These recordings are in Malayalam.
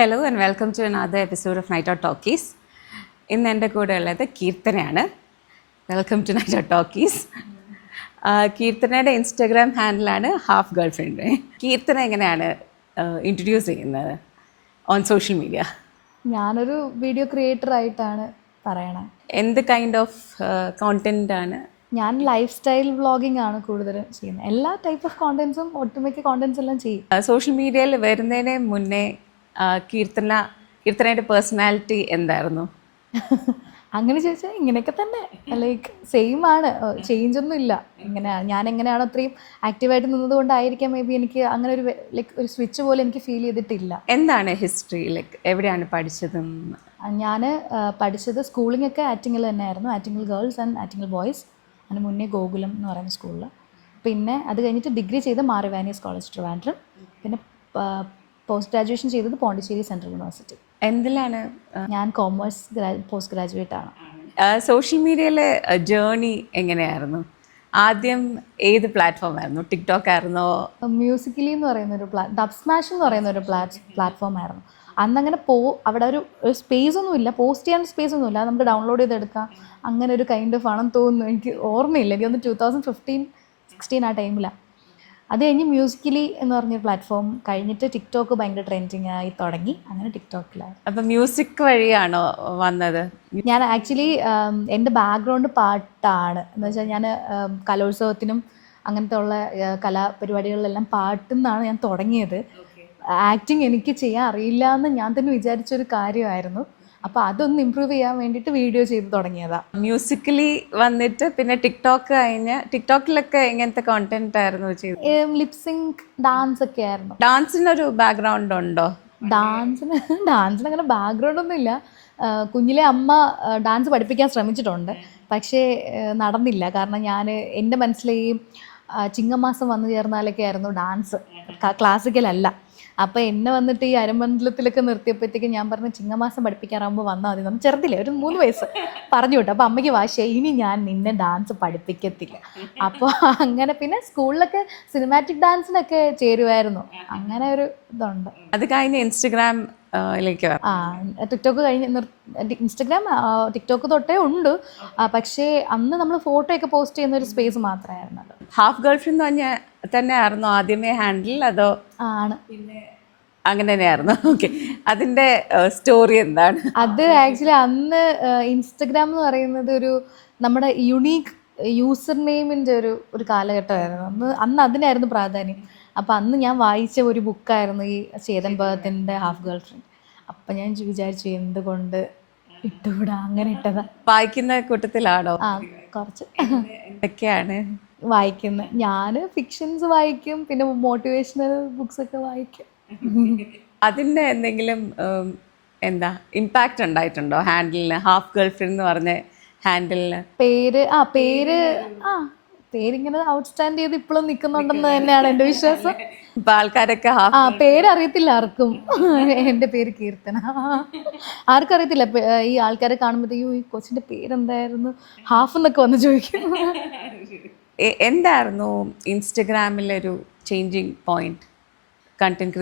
Hello and welcome to another episode of night out talkies. ഇന്ന് എൻ്റെ കൂടെ ഉള്ളത് കീർത്തനയാണ്. Welcome to night out talkies. കീർത്തനയുടെ ഇൻസ്റ്റഗ്രാം ഹാൻഡിലാണ് ഹാഫ് ഗേൾ ഫ്രണ്ട്. കീർത്തന എങ്ങനെയാണ് ഇൻട്രൊഡ്യൂസ് ചെയ്യുന്നത് ഓൺ സോഷ്യൽ മീഡിയ? ഞാനൊരു വീഡിയോ ക്രിയേറ്റർ ആയിട്ടാണ് പറയണത്. എന്ത് കൈൻഡ് ഓഫ് കോണ്ടന്റ് ആണ്? ഞാൻ ലൈഫ് സ്റ്റൈൽ വ്ളോഗിംഗ് ആണ് കൂടുതലും ചെയ്യുന്നത്. എല്ലാ ടൈപ്പ് ഓഫ് കോണ്ടന്റ്സും ഒട്ടുമിക്ക കോണ്ടന്റ്സ് എല്ലാം ചെയ്യും. സോഷ്യൽ മീഡിയയിൽ വരുന്നതിന് മുന്നേ കീർത്തനയുടെ പേഴ്സണാലിറ്റി എന്തായിരുന്നു? അങ്ങനെ ചോദിച്ചാൽ ഇങ്ങനെയൊക്കെ തന്നെ, ലൈക്ക് സെയിം ആണ്, ചേഞ്ച് ഒന്നും ഇല്ല. ഞാൻ എങ്ങനെയാണോ അത്രയും ആക്റ്റീവായിട്ട് നിന്നതുകൊണ്ടായിരിക്കാം മേ ബി എനിക്ക് അങ്ങനെ ഒരു ലൈക്ക് ഒരു സ്വിച്ച് പോലെ എനിക്ക് ഫീൽ ചെയ്തിട്ടില്ല. എന്താണ് ഹിസ്റ്ററി, ലൈക്ക് എവിടെയാണ് പഠിച്ചതും? ഞാൻ പഠിച്ചത് സ്കൂളിംഗ് ഒക്കെ ആറ്റിങ്ങൽ തന്നെയായിരുന്നു. Attingal girls and Attingal boys. അതിന് മുന്നേ ഗോകുലം എന്ന് പറയുന്ന സ്കൂളിൽ. പിന്നെ അത് കഴിഞ്ഞിട്ട് ഡിഗ്രി ചെയ്ത് മാറിവാനിയസ് കോളേജ് ട്രിവാൻഡ്രം. പിന്നെ പോസ്റ്റ് ഗ്രാജുവേഷൻ ചെയ്തത് പോണ്ടിച്ചേരി സെൻട്രൽ യൂണിവേഴ്സിറ്റി. എന്തിലാണ്? ഞാൻ കോമേഴ്സ് പോസ്റ്റ് ഗ്രാജുവേറ്റ് ആണ്. സോഷ്യൽ മീഡിയയിലെ ജേർണി എങ്ങനെയായിരുന്നു? ആദ്യം ഏത് പ്ലാറ്റ്ഫോം ആയിരുന്നു? ടിക്ടോക്ക് ആയിരുന്നോ? മ്യൂസിക്കലി എന്ന് പറയുന്നൊരു ഡബ് സ്മാഷ് എന്ന് പറയുന്നൊരു പ്ലാറ്റ്ഫോം ആയിരുന്നു. അന്നങ്ങനെ അവിടെ ഒരു സ്പേസ് ഒന്നുമില്ല, പോസ്റ്റ് ചെയ്യാൻ സ്പേസ് ഒന്നുമില്ല, നമുക്ക് ഡൗൺലോഡ് ചെയ്തെടുക്കാം. അങ്ങനെ ഒരു കൈൻഡ് ഓഫ് ആണെന്ന് തോന്നുന്നു, എനിക്ക് ഓർമ്മയില്ല. എനിക്ക് ഒന്ന് 2015-16 ആ ടൈമിലാണ്. അത് കഴിഞ്ഞ് മ്യൂസിക്കലി എന്ന് പറഞ്ഞൊരു പ്ലാറ്റ്ഫോം കഴിഞ്ഞിട്ട് ടിക്ടോക്ക് ഭയങ്കര ട്രെൻഡിങ് ആയി തുടങ്ങി. അങ്ങനെ ടിക്ടോക്കിലായി. അപ്പം മ്യൂസിക് വഴിയാണോ വന്നത്? ഞാൻ ആക്ച്വലി എൻ്റെ ബാക്ക്ഗ്രൗണ്ട് പാട്ടാണ്. എന്ന് വെച്ചാൽ ഞാൻ കലോത്സവത്തിനും അങ്ങനത്തെ ഉള്ള കലാപരിപാടികളിലെല്ലാം പാട്ടെന്നാണ് ഞാൻ തുടങ്ങിയത്. ആക്ടിങ് എനിക്ക് ചെയ്യാൻ അറിയില്ല എന്ന് ഞാൻ തന്നെ വിചാരിച്ചൊരു കാര്യമായിരുന്നു. അപ്പോൾ അതൊന്ന് ഇമ്പ്രൂവ് ചെയ്യാൻ വേണ്ടിയിട്ട് വീഡിയോ ചെയ്ത് തുടങ്ങിയതാണ്. മ്യൂസിക്കലി വന്നിട്ട് പിന്നെ ടിക്ടോക്ക് കഴിഞ്ഞ് ടിക്ടോക്കിലൊക്കെ എങ്ങനത്തെ കോണ്ടന്റ് ആയിരുന്നു ചെയ്തത്? ലിപ്സിങ്, ഡാൻസ് ഒക്കെ ആയിരുന്നു. ഡാൻസിനൊരു ബാക്ക്ഗ്രൗണ്ട് ഉണ്ടോ? ഡാൻസിന് അങ്ങനെ ബാക്ക്ഗ്രൗണ്ട് ഒന്നും ഇല്ല. കുഞ്ഞിലെ അമ്മ ഡാൻസ് പഠിപ്പിക്കാൻ ശ്രമിച്ചിട്ടുണ്ട്, പക്ഷേ നടന്നില്ല. കാരണം ഞാൻ എൻ്റെ മനസ്സിലെയും ചിങ്ങമാസം വന്നു ചേർന്നാലൊക്കെ ആയിരുന്നു ഡാൻസ്, ക്ലാസിക്കലല്ല. അപ്പോൾ എന്നെ വന്നിട്ട് ഈ അരമണ്ഡലത്തിലൊക്കെ നിർത്തിയപ്പോഴത്തേക്ക് ഞാൻ പറഞ്ഞു ചിങ്ങമാസം പഠിപ്പിക്കാറാകുമ്പോൾ വന്നാൽ മതി. നമ്മൾ ചെറുതില്ലേ, ഒരു 3 വയസ്സ് പറഞ്ഞു വിട്ടു. അപ്പോൾ അമ്മയ്ക്ക് വാശിയായി, ഇനി ഞാൻ നിന്നെ ഡാൻസ് പഠിപ്പിക്കത്തില്ല. അപ്പോൾ അങ്ങനെ പിന്നെ സ്കൂളിലൊക്കെ സിനിമാറ്റിക് ഡാൻസിനൊക്കെ ചേരുമായിരുന്നു. അങ്ങനെ ഒരു ഇതുണ്ട്. അത് കഴിഞ്ഞ് ഇൻസ്റ്റഗ്രാമിലേക്ക് ടിക്ടോക്ക് കഴിഞ്ഞ് ഇൻസ്റ്റഗ്രാം ടിക്ടോക്ക് തൊട്ടേ ഉണ്ട്. പക്ഷേ അന്ന് നമ്മൾ ഫോട്ടോ ഒക്കെ പോസ്റ്റ് ചെയ്യുന്ന ഒരു സ്പേസ് മാത്രമായിരുന്നു. ഹാഫ് ഗേൾ ഫ്രണ്ട് തന്നെ ആയിരുന്നു ആദ്യമേ ഹാൻഡിൽ, അതോ? ആണ്, അങ്ങനെ തന്നെയായിരുന്നു. ഓക്കെ, അതിൻ്റെ സ്റ്റോറി എന്താണ്? അത് ആക്ച്വലി അന്ന് ഇൻസ്റ്റഗ്രാം എന്ന് പറയുന്നത് ഒരു നമ്മുടെ യുണീക്ക് യൂസർ നെയിമിൻ്റെ ഒരു കാലഘട്ടമായിരുന്നു. അന്ന് അതിനായിരുന്നു പ്രാധാന്യം. അപ്പോൾ അന്ന് ഞാൻ വായിച്ച ഒരു ബുക്കായിരുന്നു ഈ ചേതൻ ഭഗത്തിൻ്റെ ഹാഫ് ഗേൾ ഫ്രണ്ട്. അപ്പം ഞാൻ വിചാരിച്ചു എന്തുകൊണ്ട് ഇട്ടുകൂടാ, അങ്ങനെ ഇട്ടതാ. വായിക്കുന്ന കൂട്ടത്തിലാണോ? കുറച്ച് എന്തൊക്കെയാണ് വായിക്കുന്നത്? ഞാൻ ഫിക്ഷൻസ് വായിക്കും, പിന്നെ മോട്ടിവേഷണൽ ബുക്സ് ഒക്കെ വായിക്കും. അതിൻ്റെ എന്തെങ്കിലും എന്താ ഇമ്പാക്റ്റ് ഉണ്ടായിട്ടുണ്ടോ ഹാൻഡിലിന്? ഹാഫ് ഗേൾ ഫ്രണ്ട് എന്ന് പറഞ്ഞ ഹാൻഡിലിന് പേരിങ്ങനെ ഔട്ട്സ്റ്റാൻഡ് ചെയ്ത് ഇപ്പോഴും നിൽക്കുന്നുണ്ടെന്ന് തന്നെയാണ് എൻ്റെ വിശ്വാസം. ഇപ്പം ആൾക്കാരൊക്കെ പേരറിയത്തില്ല ആർക്കും. എൻ്റെ പേര് കീർത്തന. ആർക്കും അറിയത്തില്ല. ഈ ആൾക്കാരെ കാണുമ്പോഴത്തേക്കും ഈ കൊച്ചിൻ്റെ പേരെന്തായിരുന്നു, ഹാഫ് എന്നൊക്കെ വന്ന് ചോദിക്കും. എന്തായിരുന്നു ഇൻസ്റ്റഗ്രാമിലൊരു ചേഞ്ചിങ് പോയിന്റ്? കണ്ടന്റ്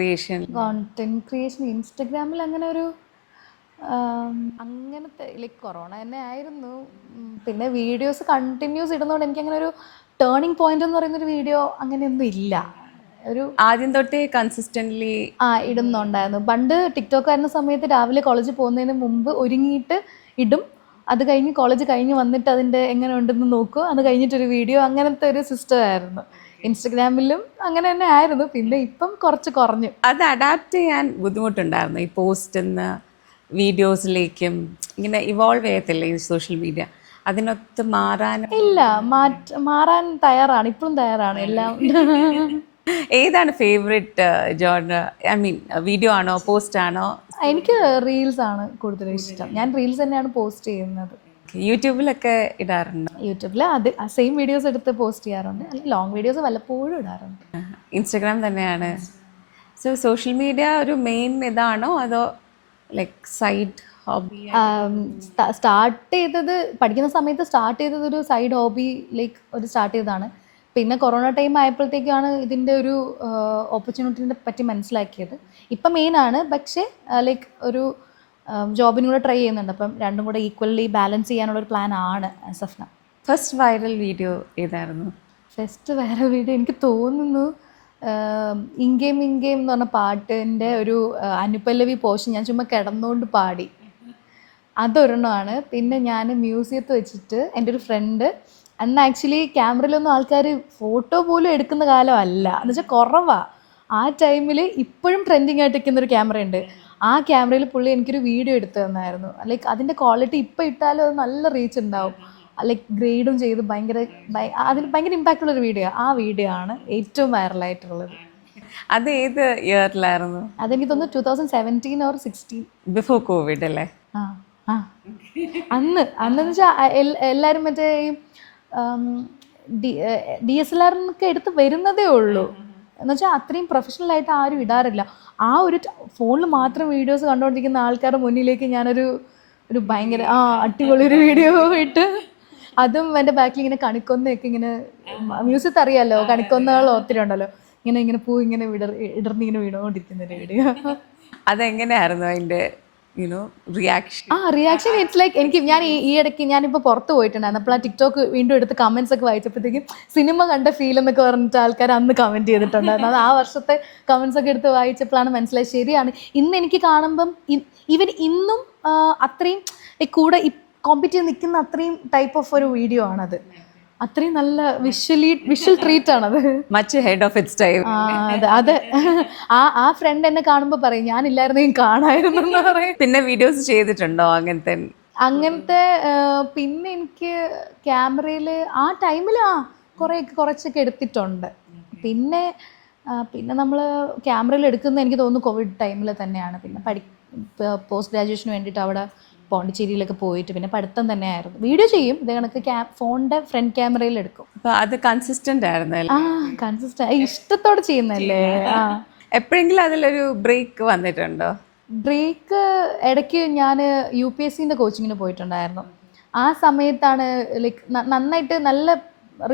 ക്രിയേഷൻ ഇൻസ്റ്റഗ്രാമിൽ അങ്ങനെ ഒരു അങ്ങനത്തെ ലൈക്ക് കൊറോണ തന്നെ ആയിരുന്നു. പിന്നെ വീഡിയോസ് കണ്ടിന്യൂസ് ഇടുന്നതുകൊണ്ട് എനിക്കങ്ങനെ ഒരു ടേണിംഗ് പോയിന്റ് എന്ന് പറയുന്നൊരു വീഡിയോ അങ്ങനെയൊന്നും ഇല്ല. ഒരു ആദ്യം തൊട്ടേ കൺസിസ്റ്റൻ്റ്ലി ഇടുന്നുണ്ടായിരുന്നു. പണ്ട് ടിക്ടോക്ക് ആയിരുന്ന സമയത്ത് രാവിലെ കോളേജിൽ പോകുന്നതിന് മുമ്പ് ഒരുങ്ങിയിട്ട് ഇടും. അത് കഴിഞ്ഞ് കോളേജ് കഴിഞ്ഞ് വന്നിട്ട് അതിൻ്റെ എങ്ങനെ ഉണ്ടെന്ന് നോക്കും. അത് കഴിഞ്ഞിട്ടൊരു വീഡിയോ, അങ്ങനത്തെ ഒരു സിസ്റ്റം ആയിരുന്നു. ഇൻസ്റ്റഗ്രാമിലും അങ്ങനെ തന്നെ ആയിരുന്നു. പിന്നെ ഇപ്പം കുറച്ച് കുറഞ്ഞു. അത് അഡാപ്റ്റ് ചെയ്യാൻ ബുദ്ധിമുട്ടുണ്ടായിരുന്നു ഈ പോസ്റ്റ് വീഡിയോസിലേക്കും? ഇങ്ങനെ ഇവോൾവ് ചെയ്യത്തില്ല ഈ സോഷ്യൽ മീഡിയ? അതിനൊത്ത് ഇല്ല, മാറാൻ തയ്യാറാണ്, ഇപ്പോഴും തയ്യാറാണ് എല്ലാം. ഏതാണ് favourite genre? I mean video ആണോ പോസ്റ്റ് ആണോ? എനിക്ക് റീൽസ് ആണ് കൂടുതലും ഇഷ്ടം. ഞാൻ റീൽസ് തന്നെയാണ് പോസ്റ്റ് ചെയ്യുന്നത്. യൂട്യൂബിലൊക്കെ ഇടാറുണ്ട്? യൂട്യൂബിൽ അത് സെയിം വീഡിയോസ് എടുത്ത് പോസ്റ്റ് ചെയ്യാറുണ്ട്. അല്ലെങ്കിൽ ലോങ് വീഡിയോസ് വല്ലപ്പോഴും ഇടാറുണ്ട്. ഇൻസ്റ്റഗ്രാം തന്നെയാണ്. സോഷ്യൽ മീഡിയ ഒരു മെയിൻ ഇതാണോ, അതോ ലൈക്ക് സൈഡ് ഹോബി? സ്റ്റാർട്ട് ചെയ്തത് പഠിക്കുന്ന സമയത്ത് സ്റ്റാർട്ട് ചെയ്തത് ഒരു സൈഡ് ഹോബി ലൈക്ക് സ്റ്റാർട്ട് ചെയ്തതാണ്. പിന്നെ കൊറോണ ടൈം ആയപ്പോഴത്തേക്കാണ് ഇതിൻ്റെ ഒരു ഓപ്പർച്യൂണിറ്റിനെ പറ്റി മനസ്സിലാക്കിയത്. ഇപ്പം മെയിനാണ്, പക്ഷേ ലൈക്ക് ഒരു ജോബിനും കൂടെ ട്രൈ ചെയ്യുന്നുണ്ട്. അപ്പം രണ്ടും കൂടെ ഈക്വലി ബാലൻസ് ചെയ്യാനുള്ളൊരു പ്ലാൻ ആണ് as of now. First viral video ഏതായിരുന്നു? ഫസ്റ്റ് വേറെ വീഡിയോ എനിക്ക് തോന്നുന്നു ഇങ്കേം ഇങ്കേം എന്ന് പറഞ്ഞ പാട്ടിൻ്റെ ഒരു അനുപല്ലവി പോർഷൻ ഞാൻ ചുമ്മാ കിടന്നുകൊണ്ട് പാടി, അതൊരെണ്ണമാണ്. പിന്നെ ഞാൻ മ്യൂസിയത്ത് വെച്ചിട്ട് എൻ്റെ ഒരു ഫ്രണ്ട്, അന്ന് ആക്ച്വലി ക്യാമറയിലൊന്നും ആൾക്കാർ ഫോട്ടോ പോലും എടുക്കുന്ന കാലമല്ല, എന്ന് വെച്ചാൽ കുറവാണ് ആ ടൈമിൽ. ഇപ്പോഴും ട്രെൻഡിങ് ആയിട്ട് നിൽക്കുന്നൊരു ക്യാമറ ഉണ്ട്, ആ ക്യാമറയിൽ പുള്ളി എനിക്കൊരു വീഡിയോ എടുത്തു തന്നായിരുന്നു. ലൈക്ക് അതിൻ്റെ ക്വാളിറ്റി ഇപ്പോൾ ഇട്ടാലും അത് നല്ല റീച്ച് ഉണ്ടാവും. ലൈക്ക് ഗ്രേഡും ചെയ്ത് അതിന് ഭയങ്കര ഇമ്പാക്റ്റ് ഉള്ളൊരു വീഡിയോ. ആ വീഡിയോ ആണ് ഏറ്റവും വൈറലായിട്ടുള്ളത്. അത് ഏത് ഇയറിലായിരുന്നു? അതെനിക്ക് തോന്നുന്നു 2017 or 16, ബിഫോർ കോവിഡ് അല്ലേ? ആ ആ അന്നെന്ന് വെച്ചാൽ എല്ലാവരും മറ്റേ DSLR എന്നൊക്കെ എടുത്ത് വരുന്നതേ ഉള്ളൂ. എന്ന് വെച്ചാൽ അത്രയും പ്രൊഫഷണലായിട്ട് ആരും ഇടാറില്ല. ആ ഒരു ഫോണിൽ മാത്രം വീഡിയോസ് കണ്ടുകൊണ്ടിരിക്കുന്ന ആൾക്കാരുടെ മുന്നിലേക്ക് ഞാനൊരു ഭയങ്കര അടിപൊളി ഒരു വീഡിയോ ഇട്ട്, അതും എൻ്റെ ബാക്കിൽ ഇങ്ങനെ കണിക്കൊന്നയൊക്കെ ഇങ്ങനെ, മ്യൂസിക് അറിയാമല്ലോ, കണിക്കൊന്നകൾ ഒത്തിരി ഉണ്ടല്ലോ, ഇങ്ങനെ പൂ ഇങ്ങനെ ഇടർന്നിങ്ങനെ വീണുകൊണ്ടിരിക്കുന്ന ഒരു വീഡിയോ. അതെങ്ങനെയായിരുന്നു അതിൻ്റെ റിയാക്ഷൻ? ഇറ്റ്സ് ലൈക്ക് ഞാൻ ഈ ഇടയ്ക്ക് ഞാനിപ്പോൾ പുറത്ത് പോയിട്ടുണ്ടായിരുന്നു. അപ്പോൾ ആ ടിക്ടോക്ക് വീണ്ടും എടുത്ത് കമൻസ് ഒക്കെ വായിച്ചപ്പോഴത്തേക്കും സിനിമ കണ്ട ഫീൽ എന്നൊക്കെ പറഞ്ഞിട്ട് ആൾക്കാർ അന്ന് കമൻറ്റ് ചെയ്തിട്ടുണ്ടായിരുന്നു. അത് ആ വർഷത്തെ കമൻസ് ഒക്കെ എടുത്ത് വായിച്ചപ്പോഴാണ് മനസ്സിലായത് ശരിയാണ്. ഇന്ന് എനിക്ക് കാണുമ്പം ഇവൻ ഇന്നും അത്രയും കൂടെ കോമ്പറ്റ് ചെയ്ത് നിൽക്കുന്ന അത്രയും ടൈപ്പ് ഓഫ് ഒരു വീഡിയോ ആണത്. അത്രയും നല്ല വിഷ്വൽ ട്രീറ്റ് ആണത്. Much head of its time. അതെ. ആ ഫ്രണ്ട് എന്നെ കാണുമ്പോൾ പറയും ഞാനില്ലായിരുന്നെങ്കിൽ കാണായിരുന്നു എന്ന് പറയും. പിന്നെ വീഡിയോസ് ചെയ്തിട്ടുണ്ടോ അങ്ങനത്തെ? പിന്നെ എനിക്ക് ക്യാമറയിൽ ആ ടൈമിൽ കുറച്ചൊക്കെ എടുത്തിട്ടുണ്ട്. പിന്നെ നമ്മൾ ക്യാമറയിൽ എടുക്കുന്നത് എനിക്ക് തോന്നുന്നു കോവിഡ് ടൈമിൽ തന്നെയാണ്. പിന്നെ പോസ്റ്റ് ഗ്രാജുവേഷന് വേണ്ടിയിട്ട് അവിടെ പോണ്ടിച്ചേരിയിലൊക്കെ പോയിട്ട് പിന്നെ പഠിത്തം തന്നെയായിരുന്നു. വീഡിയോ ചെയ്യും, ഇത് കണക്ക് ഫോണിൻ്റെ ഫ്രണ്ട് ക്യാമറയിൽ എടുക്കും. അപ്പോൾ അത് കൺസിസ്റ്റൻ്റ് ആയിരുന്നല്ലേ? കൺസിസ്റ്റൻ്റ്, ഇഷ്ടത്തോടെ ചെയ്യുന്നല്ലേ. എപ്പോഴെങ്കിലും അതിലൊരു ബ്രേക്ക് വന്നിട്ടുണ്ടോ? ബ്രേക്ക് ഇടയ്ക്ക് ഞാൻ UPSCൻ്റെ കോച്ചിങ്ങിന് പോയിട്ടുണ്ടായിരുന്നു. ആ സമയത്താണ് ലൈക്ക് നന്നായിട്ട് നല്ല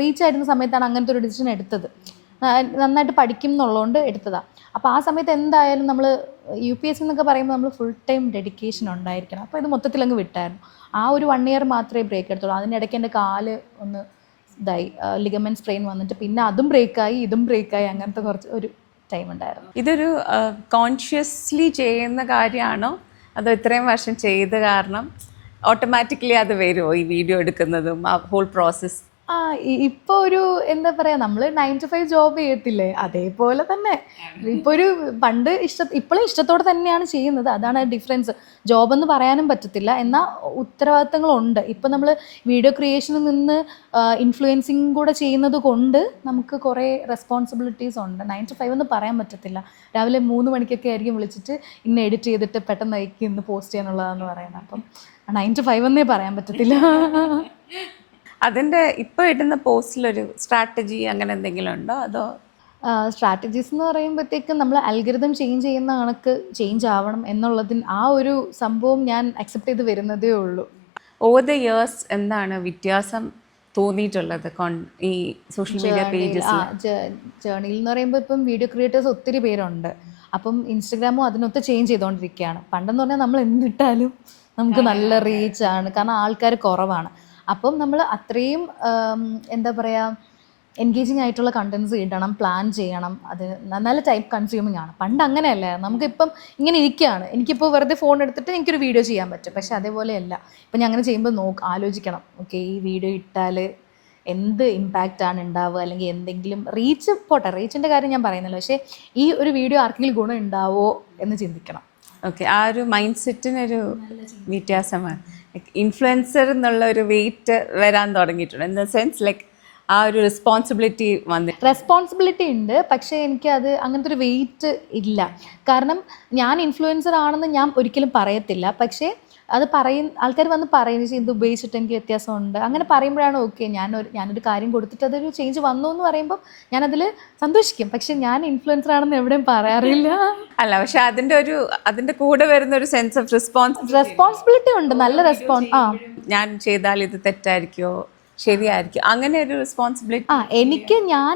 റീച്ച് ആയിരുന്ന സമയത്താണ് അങ്ങനത്തെ ഒരു ഡിസിഷൻ എടുത്തത്. നന്നായിട്ട് പഠിക്കും എന്നുള്ളതുകൊണ്ട് എടുത്തതാണ്. അപ്പോൾ ആ സമയത്ത് എന്തായാലും നമ്മൾ UPSC എന്നൊക്കെ പറയുമ്പോൾ നമ്മൾ ഫുൾ ടൈം ഡെഡിക്കേഷൻ ഉണ്ടായിരിക്കണം. അപ്പോൾ ഇത് മൊത്തത്തിലങ്ങ് വിട്ടായിരുന്നു. ആ ഒരു 1 year മാത്രമേ ബ്രേക്ക് എടുത്തുള്ളൂ. അതിനിടയ്ക്ക് എൻ്റെ കാല് ഒന്ന് ഇതായി, ലിഗമെന്റ് സ്ട്രെയിൻ വന്നിട്ട് പിന്നെ അതും ബ്രേക്കായി ഇതും ബ്രേക്കായി, അങ്ങനത്തെ കുറച്ച് ഒരു ടൈം ഉണ്ടായിരുന്നു. ഇതൊരു കോൺഷ്യസ്ലി ചെയ്യുന്ന കാര്യമാണോ അതോ ഇത്രയും വർഷം ചെയ്ത കാരണം ഓട്ടോമാറ്റിക്കലി അത് വരുമോ, ഈ വീഡിയോ എടുക്കുന്നതും ആ ഹോൾ പ്രോസസ്സ്? ഇപ്പോൾ ഒരു എന്താ പറയുക, നമ്മൾ 9 to 5 ജോബ് ചെയ്യത്തില്ലേ, അതേപോലെ തന്നെ ഇപ്പോൾ ഒരു പണ്ട് ഇപ്പോഴും ഇഷ്ടത്തോടെ തന്നെയാണ് ചെയ്യുന്നത്. അതാണ് ഡിഫറൻസ്. ജോബെന്ന് പറയാനും പറ്റത്തില്ല, എന്നാൽ ഉത്തരവാദിത്തങ്ങളുണ്ട്. ഇപ്പം നമ്മൾ വീഡിയോ ക്രിയേഷനിൽ നിന്ന് ഇൻഫ്ലുവൻസിങ് കൂടെ ചെയ്യുന്നത് കൊണ്ട് നമുക്ക് കുറേ റെസ്പോൺസിബിലിറ്റീസ് ഉണ്ട്. 9 to 5 എന്ന് പറയാൻ പറ്റത്തില്ല. രാവിലെ 3 മണിക്കൊക്കെ ആയിരിക്കും വിളിച്ചിട്ട് ഇന്ന് എഡിറ്റ് ചെയ്തിട്ട് പെട്ടെന്ന് അയക്കി ഇന്ന് പോസ്റ്റ് ചെയ്യാനുള്ളതാണെന്ന് പറയുന്നത്. അപ്പം 9 to 5 എന്നേ പറയാൻ പറ്റത്തില്ല. അതിൻ്റെ ഇപ്പോൾ ഇടുന്ന പോസ്റ്റിലൊരു സ്ട്രാറ്റജി അങ്ങനെ എന്തെങ്കിലും ഉണ്ടോ? അതോ സ്ട്രാറ്റജീസ് എന്ന് പറയുമ്പോഴത്തേക്കും നമ്മൾ അൽഗരിതം ചേഞ്ച് ചെയ്യുന്ന കണക്ക് ചേഞ്ച് ആവണം എന്നുള്ളതിന് ആ ഒരു സംഭവം ഞാൻ അക്സെപ്റ്റ് ചെയ്ത് വരുന്നതേ ഉള്ളൂ. ഓവർ ദ ഇയേഴ്സ് എന്താണ് വ്യത്യാസം തോന്നിയിട്ടുള്ളത് ഈ സോഷ്യൽ മീഡിയ പേജസ്? ജേർണിയിൽ എന്ന് പറയുമ്പോൾ ഇപ്പം വീഡിയോ ക്രിയേറ്റേഴ്സ് ഒത്തിരി പേരുണ്ട്. അപ്പം ഇൻസ്റ്റഗ്രാമും അതിനൊത്ത് ചേഞ്ച് ചെയ്തുകൊണ്ടിരിക്കുകയാണ്. പണ്ടെന്ന് പറഞ്ഞാൽ നമ്മൾ എന്തിട്ടാലും നമുക്ക് നല്ല റീച്ചാണ്, കാരണം ആൾക്കാർ കുറവാണ്. അപ്പം നമ്മൾ അത്രയും എന്താ പറയുക, എൻഗേജിങ് ആയിട്ടുള്ള കണ്ടൻസ് ഇടണം, പ്ലാൻ ചെയ്യണം. അത് നല്ല ടൈം കൺസ്യൂമിങ് ആണ്. പണ്ട് അങ്ങനെയല്ല, നമുക്കിപ്പം ഇങ്ങനെ ഇരിക്കുകയാണ്, എനിക്കിപ്പോൾ വെറുതെ ഫോൺ എടുത്തിട്ട് എനിക്കൊരു വീഡിയോ ചെയ്യാൻ പറ്റും. പക്ഷെ അതേപോലെയല്ല. ഇപ്പം ഞാൻ അങ്ങനെ ചെയ്യുമ്പോൾ ആലോചിക്കണം, ഓക്കെ ഈ വീഡിയോ ഇട്ടാൽ എന്ത് ഇമ്പാക്റ്റാണ് ഉണ്ടാവുക, അല്ലെങ്കിൽ എന്തെങ്കിലും റീച്ച് പോട്ടെ, റീച്ചിൻ്റെ കാര്യം ഞാൻ പറയുന്നില്ല, പക്ഷേ ഈ ഒരു വീഡിയോ ആർക്കെങ്കിലും ഗുണം ഉണ്ടാവോ എന്ന് ചിന്തിക്കണം. ഓക്കെ, ആ ഒരു മൈൻഡ് സെറ്റിനൊരു വ്യത്യാസമാണ്. ഇൻഫ്ലുവൻസർ എന്നുള്ള ഒരു വെയിറ്റ് വരാൻ തുടങ്ങിയിട്ടുണ്ട്. ഇൻ ദ സെൻസ് ലൈക്ക് ആ ഒരു റെസ്പോൺസിബിലിറ്റി റെസ്പോൺസിബിലിറ്റി ഉണ്ട്, പക്ഷേ എനിക്ക് അത് അങ്ങനത്തെ ഒരു വെയിറ്റ് ഇല്ല. കാരണം ഞാൻ ഇൻഫ്ലുവൻസർ ആണെന്ന് ഞാൻ ഒരിക്കലും പറയത്തില്ല. പക്ഷേ അത് ആൾക്കാർ വന്ന് പറയുന്നത് ഇത് ഉപയോഗിച്ചിട്ട് എനിക്ക് വ്യത്യാസമുണ്ട് അങ്ങനെ പറയുമ്പോഴാണ് ഓക്കെ, ഞാനൊരു കാര്യം കൊടുത്തിട്ട് അതൊരു ചേഞ്ച് വന്നു എന്ന് പറയുമ്പോൾ ഞാനതിൽ സന്തോഷിക്കും. പക്ഷെ ഞാൻ ഇൻഫ്ലുവൻസർ ആണെന്ന് എവിടെയും പറയാറില്ല. അല്ല, പക്ഷെ അതിന്റെ കൂടെ വരുന്ന ഒരു സെൻസ് ഓഫ് റെസ്പോൺസിബിലിറ്റി ഉണ്ട്, നല്ല ഞാൻ ചെയ്താൽ ഇത് തെറ്റായിരിക്കോ ശരിയായിരിക്കും, അങ്ങനെ ഒരു റെസ്പോൺസിബിലിറ്റി ഞാൻ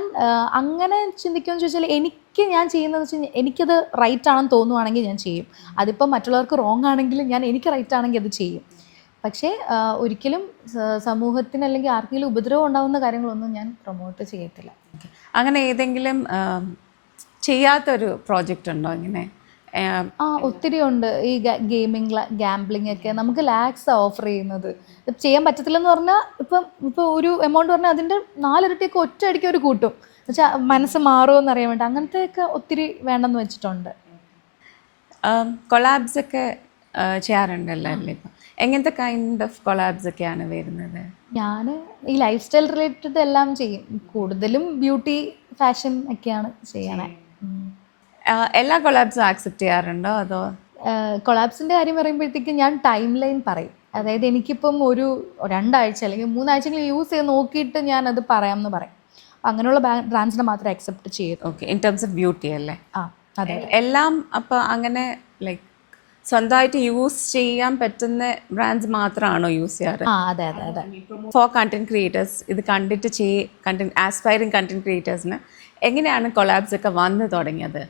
അങ്ങനെ ചിന്തിക്കുമെന്ന് ചോദിച്ചാൽ എനിക്ക് എനിക്ക് ഞാൻ ചെയ്യുന്നതെന്ന് വെച്ച് കഴിഞ്ഞാൽ എനിക്കത് റൈറ്റ് ആണെന്ന് തോന്നുവാണെങ്കിൽ ഞാൻ ചെയ്യും. അതിപ്പോൾ മറ്റുള്ളവർക്ക് റോങ് ആണെങ്കിലും എനിക്ക് റൈറ്റ് ആണെങ്കിൽ അത് ചെയ്യും. പക്ഷേ ഒരിക്കലും സമൂഹത്തിന് അല്ലെങ്കിൽ ആർക്കെങ്കിലും ഉപദ്രവം ഉണ്ടാകുന്ന കാര്യങ്ങളൊന്നും ഞാൻ പ്രൊമോട്ട് ചെയ്യത്തില്ല. അങ്ങനെ ഏതെങ്കിലും ചെയ്യാത്തൊരു പ്രോജക്റ്റ് ഉണ്ടോ ഇങ്ങനെ? ഒത്തിരി ഉണ്ട്. ഈ ഗെയിമിംഗ് ഗാംബ്ലിംഗ് ഒക്കെ നമുക്ക് ലാക്സ് ഓഫർ ചെയ്യുന്നത്. ഇത് ചെയ്യാൻ പറ്റത്തില്ലെന്ന് പറഞ്ഞാൽ ഇപ്പോൾ ഒരു എമൗണ്ട് പറഞ്ഞാൽ അതിൻ്റെ 4 ഇരട്ടിയൊക്കെ ഒറ്റയടിക്ക് അവർ കൂട്ടും. എന്നുവെച്ചാൽ മനസ്സ് മാറുമോ എന്നറിയാൻ വേണ്ടി അങ്ങനത്തെയൊക്കെ ഒത്തിരി വേണ്ടെന്ന് വെച്ചിട്ടുണ്ട്. കൊളാബ്സ് ഒക്കെ ചെയ്യാറുണ്ടല്ലോ അല്ലേ? ഇപ്പം എങ്ങനത്തെ കൈൻഡ് ഓഫ് കൊളാബ്സ് ഒക്കെയാണ് വരുന്നത്? ഞാൻ ഈ ലൈഫ് സ്റ്റൈൽ റിലേറ്റഡ് എല്ലാം ചെയ്യും. കൂടുതലും ബ്യൂട്ടി ഫാഷൻ ഒക്കെയാണ് ചെയ്യണേ. എല്ലാ കൊളാബ്സും ആക്സെപ്റ്റ് ചെയ്യാറുണ്ടോ അതോ? കൊളാബ്സിൻ്റെ കാര്യം പറയുമ്പോഴത്തേക്കും ഞാൻ ടൈം ലൈൻ പറയും. അതായത് എനിക്കിപ്പം ഒരു 2 ആഴ്ച അല്ലെങ്കിൽ 3 ആഴ്ചയെങ്കിലും യൂസ് ചെയ്ത് നോക്കിയിട്ട് ഞാനത് പറയാമെന്ന് പറയും. അങ്ങനെയുള്ള ബ്രാൻഡ്സിനെ മാത്രമേ അക്സെപ്റ്റ് ചെയ്യൂ. Okay, in terms of beauty അല്ലേ? അതെ. എല്ലാം അപ്പോൾ അങ്ങനെ ലൈക്ക് സ്വന്തമായിട്ട് യൂസ് ചെയ്യാൻ പറ്റുന്ന ബ്രാൻഡ്സ് മാത്രമാണോ യൂസ് ചെയ്യാറ്? അതെ അതെ അതെ. ഫോർ കണ്ടന്റ് ക്രിയേറ്റേഴ്സ്, ഇത് കണ്ടിട്ട് ആസ്പയറിങ് കണ്ടന്റ് ക്രിയേറ്റേഴ്സിന് എങ്ങനെയാണ് കൊളാബ്സ് ഒക്കെ വന്ന് തുടങ്ങിയത്?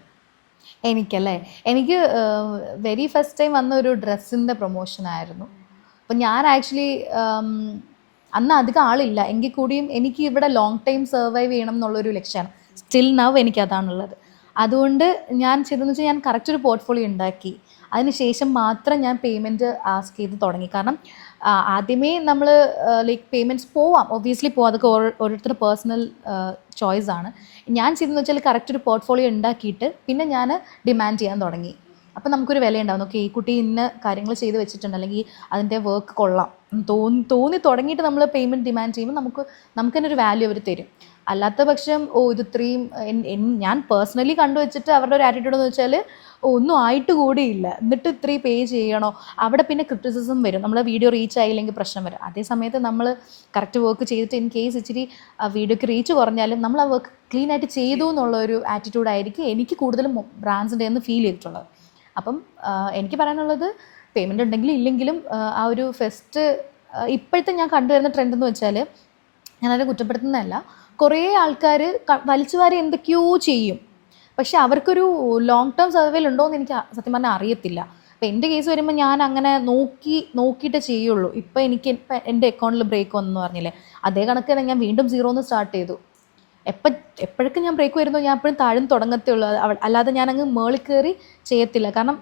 എനിക്ക് വെരി ഫസ്റ്റ് ടൈം വന്ന ഒരു ഡ്രസ്സിൻ്റെ പ്രൊമോഷനായിരുന്നു. അപ്പം ഞാൻ ആക്ച്വലി അന്ന് അധികം ആളില്ല എങ്കിൽ കൂടിയും എനിക്ക് ഇവിടെ ലോങ് ടൈം സർവൈവ് ചെയ്യണം എന്നുള്ളൊരു ലക്ഷ്യമാണ്. സ്റ്റിൽ നൗ എനിക്കതാണുള്ളത്. അതുകൊണ്ട് ഞാൻ ചെയ്തതെന്ന് വെച്ചാൽ ഞാൻ കറക്റ്റ് ഒരു പോർട്ട്ഫോളിയോ ഉണ്ടാക്കി. അതിനുശേഷം മാത്രം ഞാൻ പേയ്മെൻറ്റ് ആസ്ക് ചെയ്ത് തുടങ്ങി. കാരണം ആദ്യമേ നമ്മൾ ലൈക്ക് പേയ്മെൻറ്റ്സ് പോവാം, ഒബ്വിയസ്ലി പോവാം, അതൊക്കെ ഓരോരുത്തരുടെ പേഴ്സണൽ ചോയ്സ് ആണ്. ഞാൻ ചെയ്തതെന്ന് വെച്ചാൽ കറക്റ്റ് ഒരു പോർട്ട്ഫോളിയോ ഉണ്ടാക്കിയിട്ട് പിന്നെ ഞാൻ ഡിമാൻഡ് ചെയ്യാൻ തുടങ്ങി. അപ്പം നമുക്കൊരു വിലയുണ്ടാവും. ഓക്കെ, ഈ കുട്ടി ഇന്ന കാര്യങ്ങൾ ചെയ്ത് വെച്ചിട്ടുണ്ട്, അല്ലെങ്കിൽ അതിൻ്റെ വർക്ക് കൊള്ളാം തോന്നി തുടങ്ങിയിട്ട് നമ്മൾ പേയ്മെൻറ്റ് ഡിമാൻഡ് ചെയ്യുമ്പോൾ നമുക്ക് തന്നെ ഒരു വാല്യൂ അവർ തരും. അല്ലാത്ത പക്ഷം ഇത് ഇത്രയും ഞാൻ പേഴ്സണലി കണ്ടുവച്ചിട്ട് അവരുടെ ഒരു ആറ്റിറ്റ്യൂഡ് എന്ന് വെച്ചാൽ ഒന്നും ആയിട്ട് കൂടിയില്ല, എന്നിട്ട് ഇത്രയും പേ ചെയ്യണോ? അവിടെ പിന്നെ ക്രിറ്റിസിസം വരും, നമ്മളെ വീഡിയോ റീച്ച് ആയില്ലെങ്കിൽ പ്രശ്നം വരും. അതേ സമയത്ത് നമ്മൾ കറക്റ്റ് വർക്ക് ചെയ്തിട്ട് ഇൻ കേസ് ഇച്ചിരി വീഡിയോക്ക് റീച്ച് കുറഞ്ഞാലും നമ്മൾ ആ വർക്ക് ക്ലീൻ ആയിട്ട് ചെയ്തു എന്നുള്ളൊരു ആറ്റിറ്റ്യൂഡായിരിക്കും എനിക്ക് കൂടുതലും ബ്രാൻഡ്സിൻ്റെ നിന്ന് ഫീൽ ചെയ്തിട്ടുള്ളത്. അപ്പം എനിക്ക് പറയാനുള്ളത് പേയ്മെൻറ്റ് ഉണ്ടെങ്കിലും ഇല്ലെങ്കിലും ആ ഒരു ഫസ്റ്റ് ഇപ്പോഴത്തെ ഞാൻ കണ്ടുവരുന്ന ട്രെൻഡ് എന്ന് വെച്ചാൽ, ഞാനതിനെ കുറ്റപ്പെടുത്തുന്നതല്ല, കുറേ ആൾക്കാർ വലിച്ചുവാരി എന്തൊക്കെയോ ചെയ്യും, പക്ഷെ അവർക്കൊരു ലോങ് ടേം സർവൈവൽ ഉണ്ടോ എന്ന് എനിക്ക് സത്യം പറഞ്ഞാൽ അറിയത്തില്ല. അപ്പോൾ എൻ്റെ കേസ് വരുമ്പോൾ ഞാൻ അങ്ങനെ നോക്കിയിട്ട് ചെയ്യുള്ളൂ. ഇപ്പോൾ എൻ്റെ അക്കൗണ്ടിൽ ബ്രേക്ക് വന്നെന്ന് പറഞ്ഞില്ലേ, അതേ കണക്ക് തന്നെ ഞാൻ വീണ്ടും 0 സ്റ്റാർട്ട് ചെയ്തു. എപ്പോഴൊക്കെ ഞാൻ ബ്രേക്ക് വരുന്നോ ഞാൻ എപ്പോഴും താഴും തുടങ്ങത്തേ ഉള്ളൂ. അല്ലാതെ ഞാനങ്ങ് മേളിൽ കയറി ചെയ്യത്തില്ല. കാരണം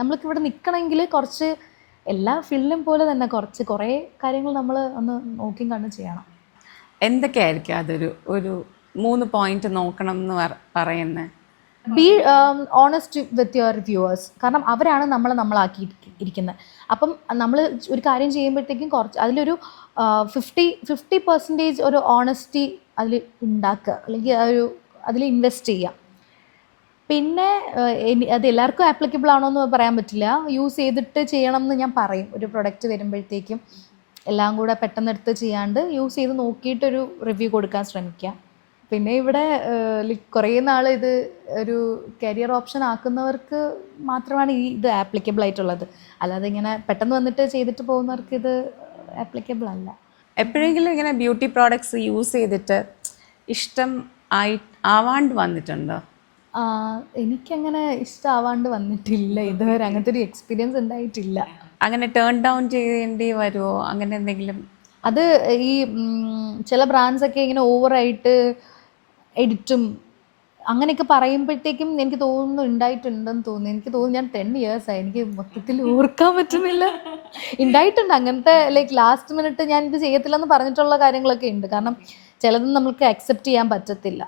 നമ്മൾക്ക് ഇവിടെ നിൽക്കണമെങ്കിൽ കുറച്ച് എല്ലാ ഫീൽഡിലും പോലെ തന്നെ കുറേ കാര്യങ്ങൾ നമ്മൾ ഒന്ന് നോക്കിയും കണ്ടും ചെയ്യണം. എന്തൊക്കെയായിരിക്കും ഒരു 3 പോയിന്റ് നോക്കണം എന്ന് പറയുന്നത്? Be honest with your viewers. കാരണം അവരാണ് നമ്മളാക്കി ഇരിക്കുന്നത്. അപ്പം നമ്മൾ ഒരു കാര്യം ചെയ്യുമ്പോഴത്തേക്കും അതിലൊരു 50% ഒരു ഓണസ്റ്റി അതിൽ ഉണ്ടാക്കുക, അല്ലെങ്കിൽ അതിൽ ഇൻവെസ്റ്റ് ചെയ്യുക. പിന്നെ അത് എല്ലാവർക്കും ആപ്ലിക്കബിൾ ആണോ എന്ന് പറയാൻ പറ്റില്ല. യൂസ് ചെയ്തിട്ട് ചെയ്യണം എന്ന് ഞാൻ പറയും. ഒരു പ്രൊഡക്റ്റ് വരുമ്പോഴത്തേക്കും എല്ലാം കൂടെ പെട്ടെന്ന് എടുത്ത് ചെയ്യാണ്ട് യൂസ് ചെയ്ത് നോക്കിയിട്ടൊരു റിവ്യൂ കൊടുക്കാൻ ശ്രമിക്കുക. പിന്നെ ഇവിടെ കുറേ നാൾ ഇത് ഒരു കരിയർ ഓപ്ഷൻ ആക്കുന്നവർക്ക് മാത്രമാണ് ഇത് ആപ്ലിക്കബിൾ ആയിട്ടുള്ളത്. അല്ലാതെ ഇങ്ങനെ പെട്ടെന്ന് വന്നിട്ട് ചെയ്തിട്ട് പോകുന്നവർക്ക് ഇത് ആപ്ലിക്കബിൾ അല്ല. എപ്പോഴെങ്കിലും ഇങ്ങനെ ബ്യൂട്ടി പ്രോഡക്ട്സ് യൂസ് ചെയ്തിട്ട് ഇഷ്ടം ആവാണ്ട് വന്നിട്ടുണ്ടോ? എനിക്കങ്ങനെ ഇഷ്ടമാവാണ്ട് വന്നിട്ടില്ല ഇതുവരെ. അങ്ങനത്തെ ഒരു എക്സ്പീരിയൻസ് ഉണ്ടായിട്ടില്ല. അങ്ങനെ ടേൺ ഡൗൺ ചെയ്യേണ്ടി വരുമോ അങ്ങനെ എന്തെങ്കിലും? അത് ഈ ചില ബ്രാൻഡ്സൊക്കെ ഇങ്ങനെ ഓവറായിട്ട് എഡിറ്റും അങ്ങനെയൊക്കെ പറയുമ്പോഴത്തേക്കും എനിക്ക് തോന്നുന്നു ഉണ്ടായിട്ടുണ്ടെന്ന് തോന്നുന്നു. എനിക്ക് തോന്നുന്നു ഞാൻ 10 ഇയേഴ്സായി, എനിക്ക് മൊത്തത്തിൽ ഓർക്കാൻ പറ്റുന്നില്ല. ഉണ്ടായിട്ടുണ്ട് അങ്ങനത്തെ, ലൈക്ക് ലാസ്റ്റ് മിനിറ്റ് ഞാൻ ഇത് ചെയ്യത്തില്ലെന്ന് പറഞ്ഞിട്ടുള്ള കാര്യങ്ങളൊക്കെ ഉണ്ട്. കാരണം ചിലതൊന്നും നമുക്ക് അക്സെപ്റ്റ് ചെയ്യാൻ പറ്റത്തില്ല.